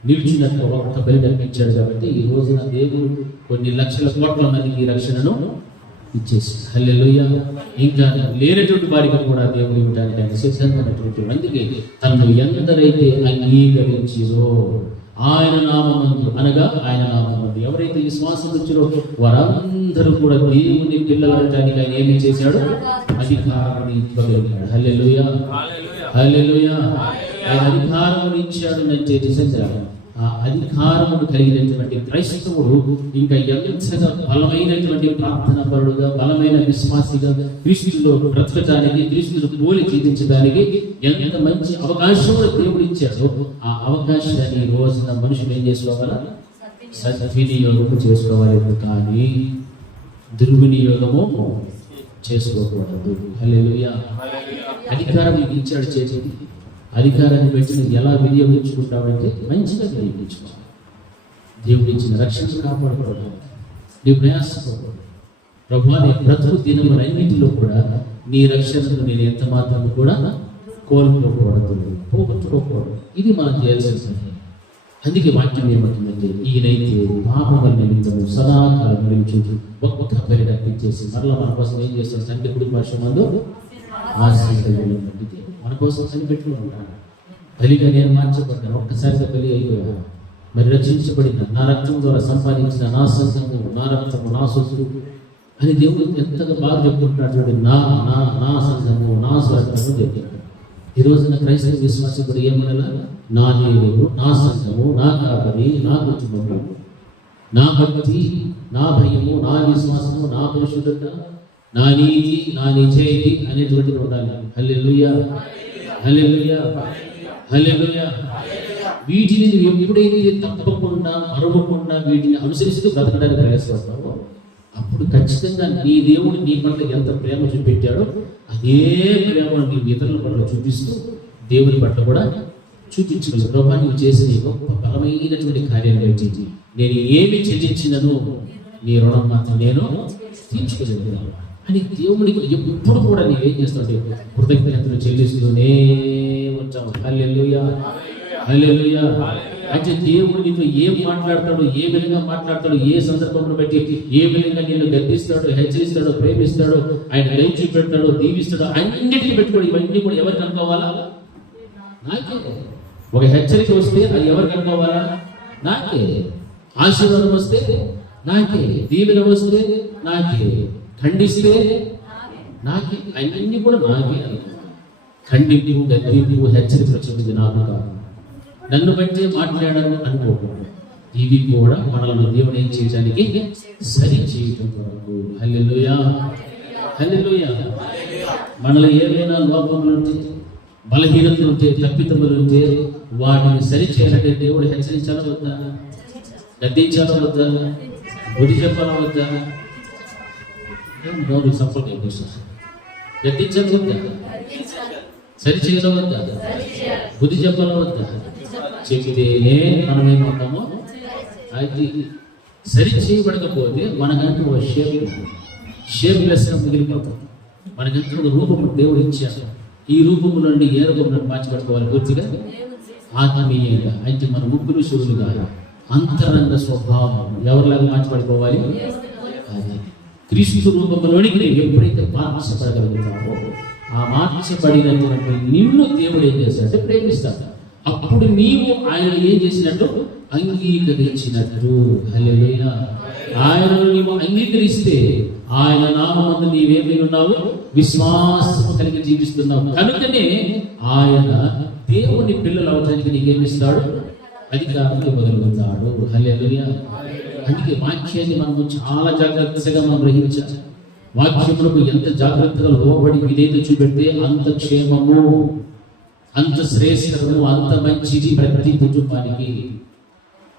నిలిచినట్లు ఒక్క బలి నడిపించాడు. కాబట్టి ఈ రోజున దేవుడు కొన్ని లక్షల కోట్ల మందికి ఈ రక్షణను ఇచ్చేసి హల్లెలూయా. ఇంకా లేనటువంటి వారికి కూడా దేవుడు ఇవ్వడానికి ఆయన సిద్ధమైనటువంటి మందికి తనను ఎందరైతే అంగీకరించిరో ఆయన నామమందు, అనగా ఆయన నామమందు ఎవరైతే విశ్వాసం ఇచ్చిరో వారందరూ కూడా దేవుని పిల్లలు అనడానికి ఆయన ఏమి చేశాడు? అధికారాన్ని ఇవ్వగలిగాడు. హల్లెలూయా, హల్లెలూయా. ఆయన అధికారమును ఇచ్చాడు అంటే నిజంగా ఆ అధికారమును కలిగినటువంటి క్రైస్తవుడు ఇంకా ఎంతగా బలమైనటువంటి ప్రార్థన పరుడుగా, బలమైన విశ్వాసిగా క్రీస్తులో బ్రతకడానికి, క్రీస్తును పోలి జీవించడానికి ఎంత మంచి అవకాశం దేవుడు ఇచ్చాడో ఆ అవకాశాన్ని ఈ రోజున మనుషులు ఏం చేసుకోవాలా? సద్వినియోగం చేసుకోవాలి. కానీ దుర్వినియోగము చేసుకోకూడదు. హల్లెలూయా. అధికారం నీకు ఇచ్చాడు చేసేది, అధికారాన్ని పెట్టి నువ్వు ఎలా వినియోగించుకుంటావంటే మంచిగా వినియోగించుకోవాలి. దేవుడు ఇచ్చిన రక్షణ కాపాడుకోవడం నీవు ప్రయాసపడకూడదు. ప్రభువా, నీ బ్రతుకు దినములన్నింటిలో కూడా నీ రక్షణను నేను ఎంత మాత్రం కూడా కోల్పోకూడదు, పోగొట్టుకోకూడదు. ఇది మనం చేయాల్సిన పని. అందుకే వాక్యం ఏమంటుందంటే, ఈయనైతే పాపముల నిమిత్తము సదాకాలం నిలిచి ఒక్క బలి అర్పించేసి మరలా మన కోసం ఏం చేస్తాడు? సంఖ్యకుడి వర్షమందు ఆశీర్వాదం పండితే మన కోసం చనిపెట్టుకుని ఉంటాడు. బలిగా నేను మార్చబడ్డాను, ఒక్కసారిగా బలి అయిపోయాను. మరి రక్షించబడిన నా రక్తం ద్వారా సంపాదించిన నా సంఘము, నా రక్తము, నా సొత్తు అని దేవుడు ఎంతగా బాగా చెప్పుకుంటున్నాడు. చూడండి, నా నా నా సంఘము, నా స్వార్థము చెప్పాడు. ఈ రోజున క్రైస్తవ విశ్వాసకుడు ఏమన్నా? నా దేవుడు, నా సంఘము, నా కాపరి, నా కుటుంబము, నా భక్తి, నా భయము, నా విశ్వాసము, నా పరిశుద్ధత, నా నీతి, నా నిజాయితీ అనేటువంటిది ఉండాలి. హల్లెలూయా, హల్లెలూయా, హల్లెలూయా. వీటిని నువ్వు ఎప్పుడైతే తప్పకుండా మరవకుండా వీటిని అనుసరిస్తూ బ్రతకడానికి ప్రయాసపడతావో అప్పుడు ఖచ్చితంగా నీ దేవుడు నీ పట్ల ఎంత ప్రేమ చూపెట్టాడో అదే ప్రేమను నీవు ఇతరుల పట్ల చూపిస్తూ దేవుని పట్ల కూడా చూపించగలవు. ప్రభా, నువ్వు చేసిన గొప్ప బలమైనటువంటి కార్యాలు ఏంటి? నేను ఏమి చెల్లించినను నీ రుణం మాత్రం నేను తీర్చుకోగలిగాను అని దేవునికి ఎప్పుడు కూడా నీవేం చేస్తావు? కృతజ్ఞతలు చెల్లిస్తూనే ఉంటావు. హల్లెలూయా, హల్లెలూయా. అంటే దేవుడు నీతో ఏం మాట్లాడతాడు, ఏ విధంగా మాట్లాడతాడు, ఏ సందర్భంలో బట్టి ఏ విధంగా నిన్ను గర్భిస్తాడో, హెచ్చరిస్తాడో, ప్రేమిస్తాడో, ఆయన దయ చూపెడతాడో, దీవిస్తాడో, అన్నిటిని పెట్టుకోడు. ఇవన్నీ కూడా ఎవరికి అనుకోవాలా? నాకే. ఒక హెచ్చరిక వస్తే అది ఎవరికి అనుకోవాలా? నాకే. ఆశీర్వాదం వస్తే నాకే, దీవెన వస్తే నాకే, ఖండిస్తే నాకే, అన్నీ కూడా నాకే అనుకో. ఖండింపు, గద్దింపు, హెచ్చరిక వచ్చింది నాకు కాదు, నన్ను బట్టే మాట్లాడాను అనుకోకూడదు. ఇవి కూడా మనల్ని దేవుడు ఏం చేయడానికి సరి చేయటం కొరకు. హల్లెలూయా, హల్లెలూయా. మనలో ఏవైనా లోపములు ఉంటే, బలహీనతలు ఉంటే, తప్పిదములు ఉంటే వాటిని సరి చేయాలంటే దేవుడు హెచ్చరించాలా వద్దా? గద్దించాలా వద్దా? బుద్ధి చెప్పాలా వద్దా? సపోర్ట్ గద్దించాలా వద్దా? సరి చేయాలా వద్దా? బుద్ధి చెప్పాలా వద్దా? చెబితేనే మనం ఏమంటామో అది సరి చేయబడకపోతే మనకంటూ ఒక షేప్ లెస్గా మిగిలిపోతాం. మనకంటూ ఒక రూపము దేవుడు ఇచ్చాడు. ఈ రూపము నుండి ఏ రూపంలో మార్చిపెట్టుకోవాలి? పూర్తిగా ఆత్మీయంగా. అయితే మన ముగ్గురు శివులుగా అంతరంగ స్వభావం ఎవరిలాగా మార్చిపడిపోవాలి? అది క్రీస్తు రూపంలోనికి నేను ఎప్పుడైతే మార్చబడగలుగుతావో ఆ మార్చబడినటువంటి నిన్ను దేవుడు ఏం చేస్తాడంటే ప్రేమిస్తాడు. అప్పుడు నీవు ఆయన ఏం చేసినట్టు అంగీకరించినట్టు. హల్లెలూయా. ఆయనను నీవు అంగీకరిస్తే ఆయన నామమందు నీవేమై ఉన్నావు? విశ్వాసం కలిగి జీవిస్తున్నావు. కనుకనే ఆయన దేవుని పిల్లలు అవడానికి నీకేమిస్తాడు? అధికారం ఇవ్వగలుగుతాడు. హల్లెలూయా. అందుకే వాక్యాన్ని మనము చాలా జాగ్రత్తగా మనం గ్రహించాలి. వాక్యములకు ఎంత జాగ్రత్తగా లోబడి విధేయత చూపెడితే అంత క్షేమము, అంత శ్రేష్టము, అంత మంచిది ప్రతి కుటుంబానికి.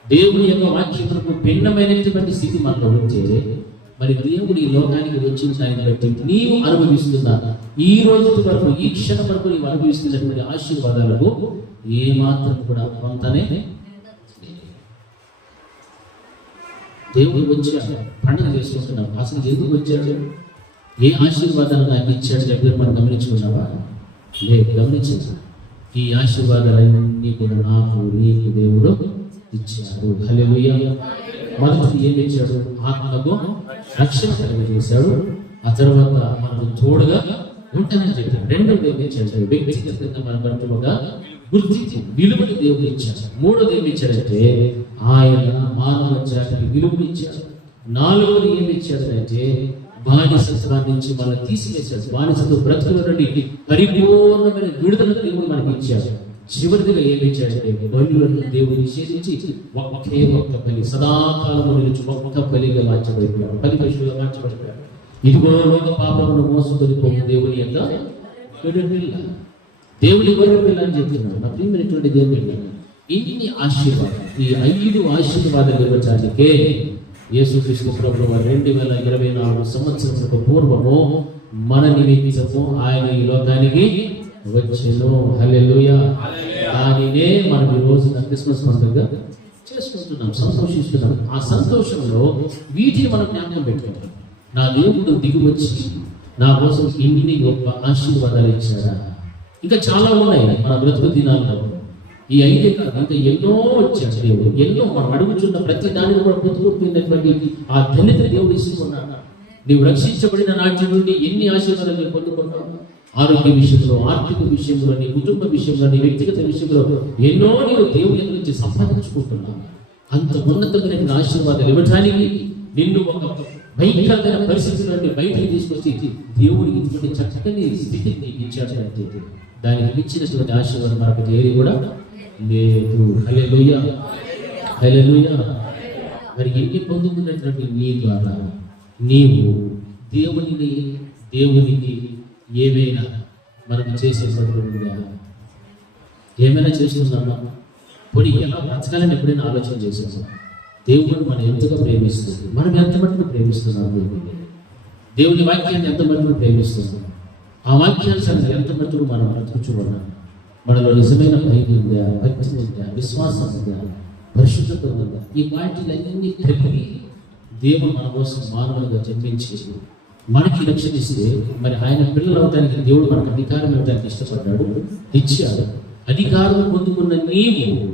దేవుని యొక్క వాక్యములకు భిన్నమైనటువంటి స్థితి మనలో ఉంటే మరి దేవుడు ఈ లోకానికి వచ్చిన దాన్ని బట్టి నీవు అనుభవిస్తున్నా ఈ రోజు వరకు, ఈ క్షణం వరకు నీవు అనుభవిస్తున్నటువంటి ఆశీర్వాదాలకు ఏమాత్రం కూడా కొంతనే దేవుడు వచ్చాడు. పండుగ చేసుకుంటున్నావు. అసలు ఎందుకు వచ్చాడు? ఏ ఆశీర్వాదాలు నాకు ఇచ్చాడు దగ్గర మనం గమనించుకున్నావా? లేదు, గమనించాడు. ఈ ఆశీర్వాదాలన్నీ కూడా నాకు, నీకు దేవుడు ఇచ్చాడు. హల్లెలూయా. మొదటి ఏమి ఇచ్చాడు? ఆత్మకు రక్షణ కలిగజేశాడు. ఆ తర్వాత మనకు తోడుగా ఉంటానని చెప్పాడు. రెండోది ఏమి ఇచ్చాడు? వ్యక్తిగతంగా మన కంటుగా గుర్తించి విలువని దేవుడు ఇచ్చాడు. మూడోది ఏమి ఇచ్చాడంటే ఆయన మానవ జాతికి విలువని ఇచ్చాడు. నాలుగోది ఏమి ఇచ్చాడంటే బానిసత్వాన్ని నుంచి మనం తీసివేశాడు. బానిసత్వ బ్రతుకుల నుండి పరిపూర్ణమైన విడుదల దేవుడు మనకి ఇచ్చాడు. చివరిదిగా ఏమి ఇచ్చాడంటే బలులను దేవుడు నిషేధించి ఒకే ఒక్క బలి, సదాకాలము నిలిచి ఒక్క బలిగా మార్చబడిపోయాడు. బలి పశువుగా మార్చబడిపోయాడు. ఇదిగో లోక పాపమును మోసుకొని పోవు దేవుని యొక్క గొర్రెపిల్ల, దేవుని గొర్రెపిల్ల అని చెప్తున్నాడు. నా ప్రియమైనటువంటి దేవుని ఇన్ని ఆశీర్వాదాలు, ఈ 5 ఆశీర్వాదాలు ఇవ్వడానికే యేసుక్రీస్తు ప్రభువు 2024 సంవత్సరములకు పూర్వము మన నిమిత్తము ఆయన ఈ లోకానికి వచ్చెను. హల్లెలూయా. దానినే మనం ఈ రోజున క్రిస్మస్ పండుగ చేసుకుంటున్నాం, సంతోషిస్తున్నాం. ఆ సంతోషంలో వీటిని మనం జ్ఞాపకం పెట్టుకుంటాం. నా దేవుడు దిగి వచ్చి నా కోసం ఇన్ని గొప్ప ఆశీర్వాదాలు ఇచ్చారా. ఇంకా చాలా ఉన్నాయి మన బ్రతుకు దినాల్లో. ఈ 5 కాదు, ఇంకా ఎన్నో వచ్చాడు దేవుడు. ఎన్నో మనం అడుగుచున్న ప్రతి దానిని కూడా పొందుకుంటున్నటువంటి ఆ దళిత దేవుడు ఇస్తున్నాడు. నీవు రక్షించబడిన నాటి నుండి ఎన్ని ఆశీర్వాదాలు నీవు పొందుకున్నావు. ఆరోగ్య విషయంలో, ఆర్థిక విషయంలో, నీ కుటుంబ విషయంలో, నీ వ్యక్తిగత విషయంలో ఎన్నో నీవు దేవుని గురించి సంపాదించుకుంటున్నావు. అంత ఉన్నతమైన ఆశీర్వాదాలు ఇవ్వడానికి నిన్ను ఒక భయంకరమైన పరిస్థితి నుండి బయటకు తీసుకొచ్చి దేవుడు ఇటువంటి చక్కని స్థితిని నీకు ఇచ్చాడంటే దానికి ఇచ్చినటువంటి ఆశీర్వాదం మనకు ఏది కూడా లేదు. హల్లెలూయా, హల్లెలూయా. మరి ఎన్ని పొందుకున్నటువంటి నీ ద్వారా నీవు దేవునికి ఏమైనా మనకు చేసేటువంటి ఏమైనా చేస్తున్నామా? పొడి ఎలా బ్రతకాలని ఎప్పుడైనా ఆలోచన చేసేసాం? దేవుడు మనం ఎంతగా ప్రేమిస్తుంది, మనం ఎంత మటుకు ప్రేమిస్తున్నాం, దేవుని వాక్యాన్ని ఎంత మటుకు ప్రేమిస్తున్నాం, ఆ వాక్యాన్ని ఎంత మటుకు మనం బ్రతుకుచున్నాం. మనలో నిజమైన భయం ఉందా, భక్తి ఉందా, విశ్వాసం ఉందా, పరిశుద్ధత ఉందా? ఈ వాటిలన్నీ కలిపి దేవుడు మన కోసం మానవులుగా జన్మించి మనకి రక్షణిస్తే, మరి ఆయన పిల్లలు అవడానికి దేవుడు మనకు అధికారం ఇవ్వడానికి ఇష్టపడ్డాడు, ఇచ్చాడు. అధికారం పొందుకున్న నీవు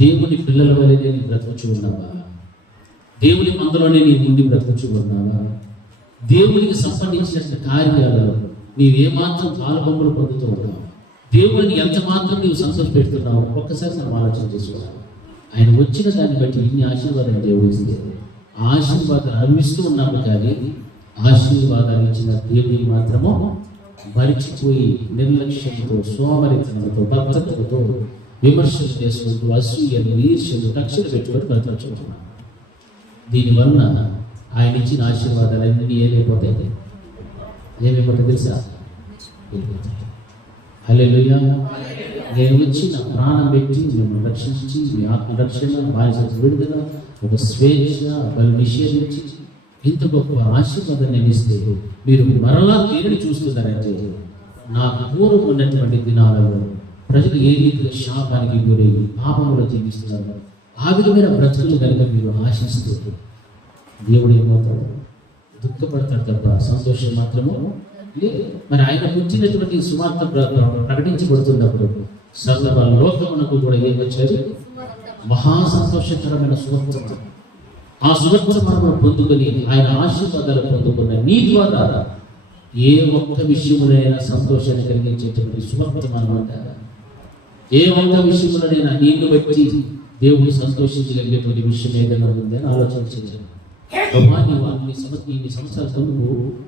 దేవుని పిల్లల వల్లనే నీ బ్రతుకుచు ఉన్నావా? దేవుని మందలోనే నీ ముందు బ్రతుకుచు ఉన్నావా? దేవునికి సంబంధించిన కార్యాలలో నీవేమాత్రం పాల్గొమ్మలు పొందుతూ ఉన్నావు? దేవుడిని ఎంత మాత్రం నీవు సంతోష పెడుతున్నావు? ఒక్కసారి మనం ఆలోచన చేసుకోవాలి. ఆయన వచ్చిన దాన్ని బట్టి ఇన్ని ఆశీర్వాదాలు దేవుడు ఇస్తే ఆశీర్వాదాలు అనుభవిస్తూ ఉన్నాము, కానీ ఆశీర్వాదాలు ఇచ్చిన దేవుని మాత్రము మరిచిపోయి నిర్లక్ష్యంతో, సోమరితనంతో, భక్తత్వంతో విమర్శలు చేసుకుంటూ అసూయలు, ఈర్ష్యలు, కక్షలు పెట్టుకొని బ్రతుకుతున్నాం. దీనివల్ల ఆయన ఇచ్చిన ఆశీర్వాదాలు అన్నీ ఏమైపోతాయి? తెలుసా? హల్లెలూయా. నేను వచ్చి నా ప్రాణం పెట్టి మిమ్మల్ని రక్షించి మీ ఆత్మరక్షణ, బాధ్యత విడుదల, ఒక స్వేచ్ఛ బలి నిషేధించి ఇంత గొప్ప ఆశీర్వాదం నేను ఇస్తే మీరు మరలా దేనిని చూస్తున్నారంటే, నాకు పూర్వం ఉన్నటువంటి దినాలలో ప్రజలు ఏ రీతిగా శాపానికి గురయ్యి పాపంలో జీవిస్తున్నారు, ఆ విధమైన బ్రతుకులు కనుక మీరు ఆశిస్తూ దేవుడు ఏమవుతాడు? దుఃఖపడతాడు తప్ప సంతోషం మాత్రము లేదు. మరి ఆయన పుట్టినటువంటి సువార్త ప్రకటించబడుతున్నప్పుడు సర్వ లోకమునకు కూడా ఏమొచ్చారు? మహా సంతోషకరమైన సువార్త. ఆ సువార్త మనం పొందుకొని ఆయన ఆశీర్వాదాలు పొందుకున్న నీ ద్వారా ఏ ఒక్క విషయములైనా సంతోషాన్ని కలిగించేటువంటి సువార్త మనం అంటారా? ఏ ఒక్క విషయంలోనైనా నీళ్లు బట్టి దేవుడు సంతోషించగలిగేటువంటి విషయం ఏదైనా ఉందని ఆలోచించాను. ఇన్ని సంవత్సరాల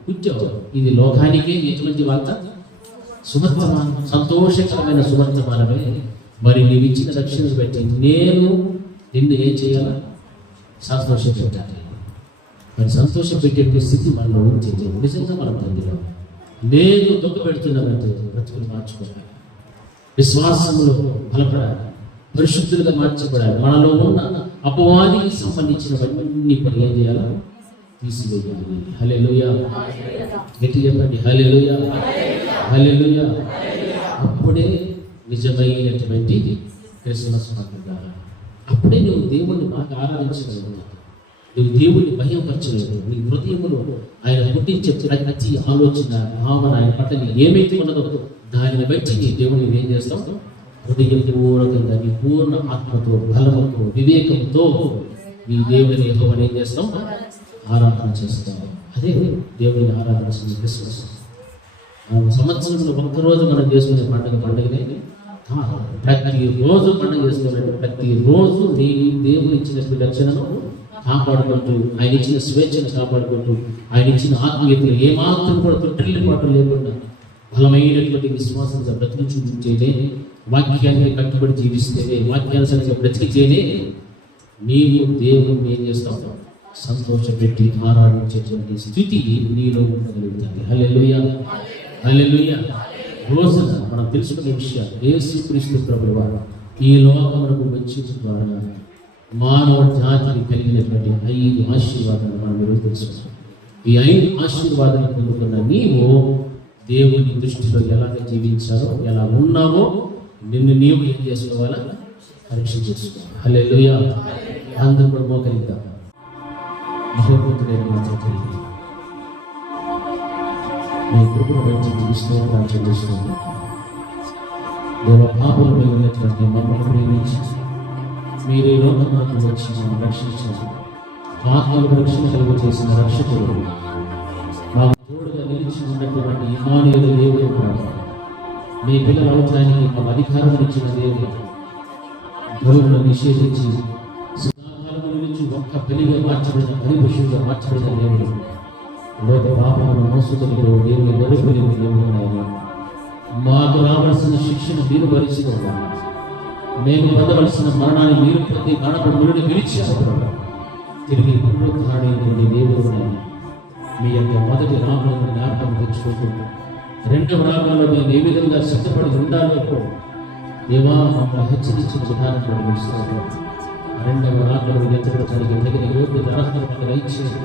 పుట్టావు, ఇది లోకానికే ఎటువంటి వార్త? సువర్తమానం, సంతోషకరమైన సువర్తమానమే. మరి నీవు ఇచ్చిన రక్షణను బట్టి నేను నిన్ను ఏం చేయాలా? సంతోష పెట్టాలి. మరి సంతోష పెట్టే స్థితి మనలో ఉంటే నిజంగా మనం పొందిలో లేదు. దుఃఖ పెడుతున్నామంటే బ్రతుకులు మార్చుకోవాలి, విశ్వాసంలో బలపడాలి, పరిశుద్ధులుగా మార్చబడాలి. మనలో ఉన్న అపవాదికి సంబంధించినవన్నీ ఇప్పుడు ఏం చేయాలా? తీసివేయాలి. హల్లెలూయా. గట్టి చెప్పండి, హల్లెలూయా, హల్లెలూయా. అప్పుడే నిజమైనటువంటి క్రిస్మస్ పండుగ. అప్పుడే నువ్వు దేవుణ్ణి బాగా ఆరాధించగలవు, నువ్వు దేవుణ్ణి భయపరచలేవు. నీ హృదయంలో ఆయన పుట్టించే ప్రతి ఆలోచన, భావన, ఆయన పట్ల ఏమైతే ఉన్నదో దానిని బట్టి నీ దేవుని ఏం చేస్తావు? హృదయపూర్వకంగా నీ పూర్ణ ఆత్మతో, బలముతో, వివేకంతో నీ దేవుని యెహోవాని ఏం చేస్తాం? ఆరాధన చేస్తాం. అదే దేవుని ఆరాధన క్రిస్మస్. సంవత్సరంలో ఒక్కరోజు మనం చేసుకునే పండుగనే ప్రతి రోజు పండుగ చేసుకునే ప్రతి రోజు నీ దేవుని ఇచ్చిన రక్షణను కాపాడుకుంటూ, ఆయన ఇచ్చిన స్వేచ్ఛను కాపాడుకుంటూ, ఆయన ఇచ్చిన ఆత్మీయతను ఏమాత్రం కూడా తొట్టిల్లిపాటు లేకుండా బలమైనటువంటి విశ్వాసంగా బ్రతికించుకుంటేనే, వాక్యాన్ని కట్టుబడి జీవిస్తేనే, వాక్యానుసారంగా బ్రతికితేనే నీవు దేవుని ఏం చేస్తావు? సంతోషపెట్టి ఆరాధించేటువంటి స్థితి నీలో ఉండగలుగుతుంది. హల్లెలూయా, హల్లెలూయా. రోజున మనం తెలుసుకునే విషయాలు, యేసుక్రీస్తు ప్రభువు ఈ లోకమునకు వచ్చి ద్వారా మానవ జాతికి కలిగినటువంటి 5 ఆశీర్వాదాలు మనం ఈరోజు తెలుసుకున్నాం. ఈ 5 ఆశీర్వాదాలు పొందుకున్న నీవు దేవుని దృష్టిలో ఎలాగ జీవించాలో, ఎలా ఉన్నావో నిన్ను నీవు ఏం చేసుకోవాలా, పరీక్ష చేసుకోవాలి. హల్లెలూయా. అందరూ కూడా మోకరిద్దాం. మహోన్నతుడైన మా తండ్రి, మీ కృపను బట్టి జీవిస్తున్నాను చెల్లిస్తున్నాను. దేవ, పాపలపై ఉన్నటువంటి మమ్మల్ని ప్రేమించి మీరు ఈ లోకంలోకి వచ్చి మమ్మల్ని రక్షించారు. ఆత్మలకు రక్షణ కలుగు చేసిన రక్షకుడు, మాకు తోడుగా నిలిచి ఉన్నటువంటి ఇమ్మానుయేలు దేవుడు కూడా, మీ పిల్లల అవసరానికి మాకు అధికారం ఇచ్చిన దేవుడు, గౌరవం నిషేధించి సదాకాలం నుంచి ఒక్క పెళ్లిగా మార్చబడిన పరిభుషుగా మార్చబడిన దేవుడు, లోక పాపమును మోసుకొని దేవుని గొర్రెపిల్లని దేవుడు ఆయన. మాకు రావాల్సిన శిక్షను మీరు భరిస్తున్నారు. మేము పొందవలసిన మరణాన్ని మీరు ప్రతి మరణపు ముడిని విడిచేస్తారు. తిరిగి పునరుద్ధరణి దేవుడు ఆయన. మీ యొక్క మొదటి రాములను జ్ఞాపకం తెచ్చుకుంటున్నాం. 2వ రాగంలో మేము ఏ విధంగా సిద్ధపడి ఉండాలో దేవా మమ్మల్ని హెచ్చరించిన విధానం నడిపిస్తారు. 2వ రాగంలో ఎత్తడానికి తగిన యోగ్యత అర్హతలు ఇచ్చేది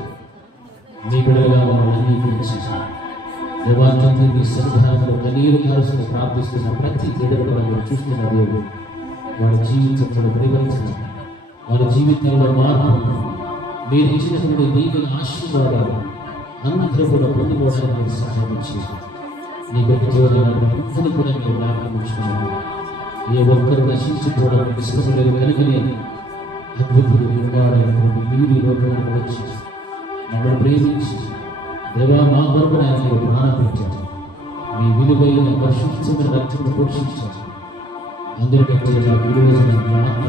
మీ బిడ్డలుగా మమ్మల్ని అంగీకరించారు. దేవా తండ్రి, మీ సన్నిధానంలో కన్నీరు కాల్సిన ప్రార్థిస్తున్న ప్రతి బిడ్డలు మీరు చూస్తున్న దేవుడు, వారి జీవితంలో పరివర్తన, వారి జీవితంలో మార్పు, మీరు ఇచ్చినటువంటి నీకు ఆశీర్వాదాలు అందరూ కూడా పొందుకోవడానికి సహాయం చేసి నీ గొప్ప అందరూ కూడా మీరు జ్ఞాపకం. ఏ ఒక్కరు నశించుకోవడానికి ఇష్టం లేదు కనుకనే అద్భుతులు నిర్మాణమైనటువంటి మీరు ఈ లోకంలో వచ్చి మమ్మల్ని ప్రేమించి దేవా మా కొరకు ఆయన ప్రాణం పెట్టారు. మీ విలువైన పరిశుద్ధమైన రక్తను పోషించారు. అందరికంటే విలువైన ఆత్మ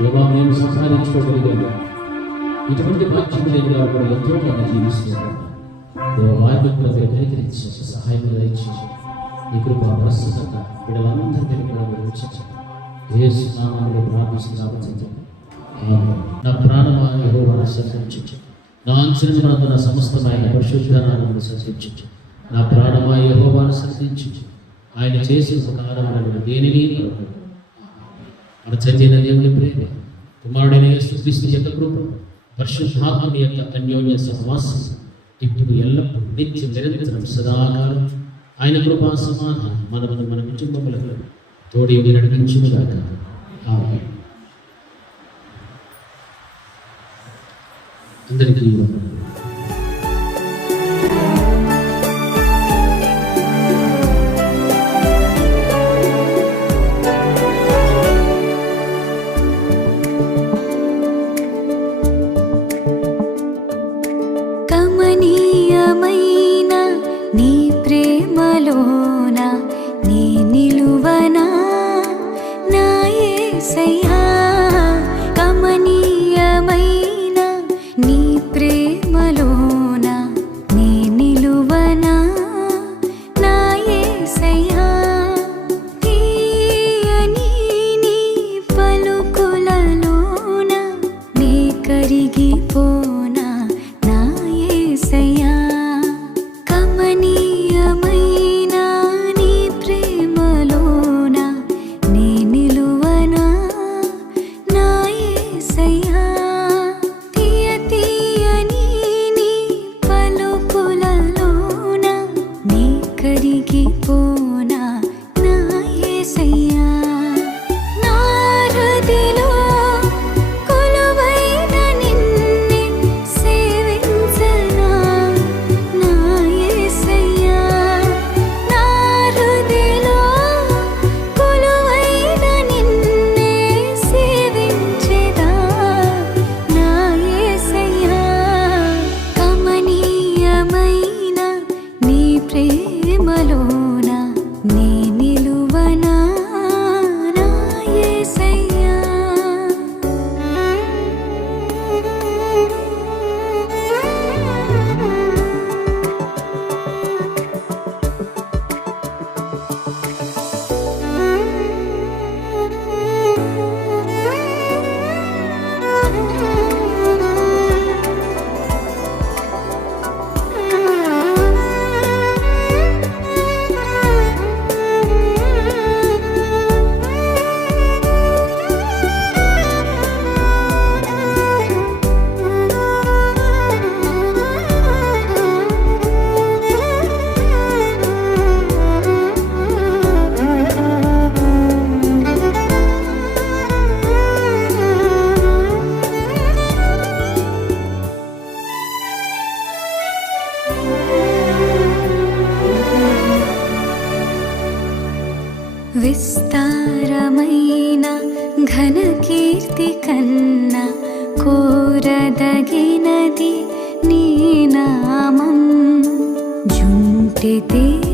దేవా మేము సంపాదించుకోగలిగాము. ఇటువంటి బాధ్యత లేని కూడా ఎంతో మంది జీవిస్తున్నారు. దేవాన్ని కనికరించారు, సహాయం ఇచ్చారు. ఈ కృప ప్రస్తుతంగా వీళ్ళందరినీ కూడా వివరించారు. యేసు నామములో ప్రార్థిస్తున్నాము. నా ప్రాణమా యెహోవాను స్తుతించు, నా అంచనమునందు నా సమస్తమైన పరిశుద్ధ నామమును స్తుతించు. నా ప్రాణమా యెహోవాను స్తుతించు, ఆయన చేసిన ఉపకారములను దేనిని మరొకడు. మన చదివిన దేవుని ప్రేమ, కుమారుడైన యేసుక్రీస్తు యొక్క కృప, పరిశుద్ధాత్మ యొక్క అన్యోన్య సహవాసం ఇప్పుడు ఎల్లప్పుడూ నిత్యం నిరంతరం సదాకాలం ఆయన కృపా సమాధానం మనము మన కుటుంబములకు తోడి నడిపించుగాక. ఆమేన్. అందరికీ కమనీయమైన నీ ప్రేమలోన నీ నిలువనా నా యేసయ్యా. కమనీయమైన నీ ప్రేమలోన నీ నిలువనా నా యేసయ్యా. తీయని నీ పలుకులలోన నీ కరిగిపోనా నా యేసయ్యా. కమనీయమైన నీ ప్రేమలోన నీ నిలువనా నా యేసయ్యా. తీయ తీయని నీ పలుకులలోన నీ కరిగిపోనా నా యేసయ్యా. నా హృదిలో కొలువైన నిన్నే సేవించనా నా యేసయ్యా. నా హృదిలో కొలువైన నిన్నే సేవించెదా నా యేసయ్యా. కమనీయమైన నీ ప్రేమలోన విస్తారమైన ఘన కీర్తి కన్నా కోరదగినది నీ నామం. జుంటితే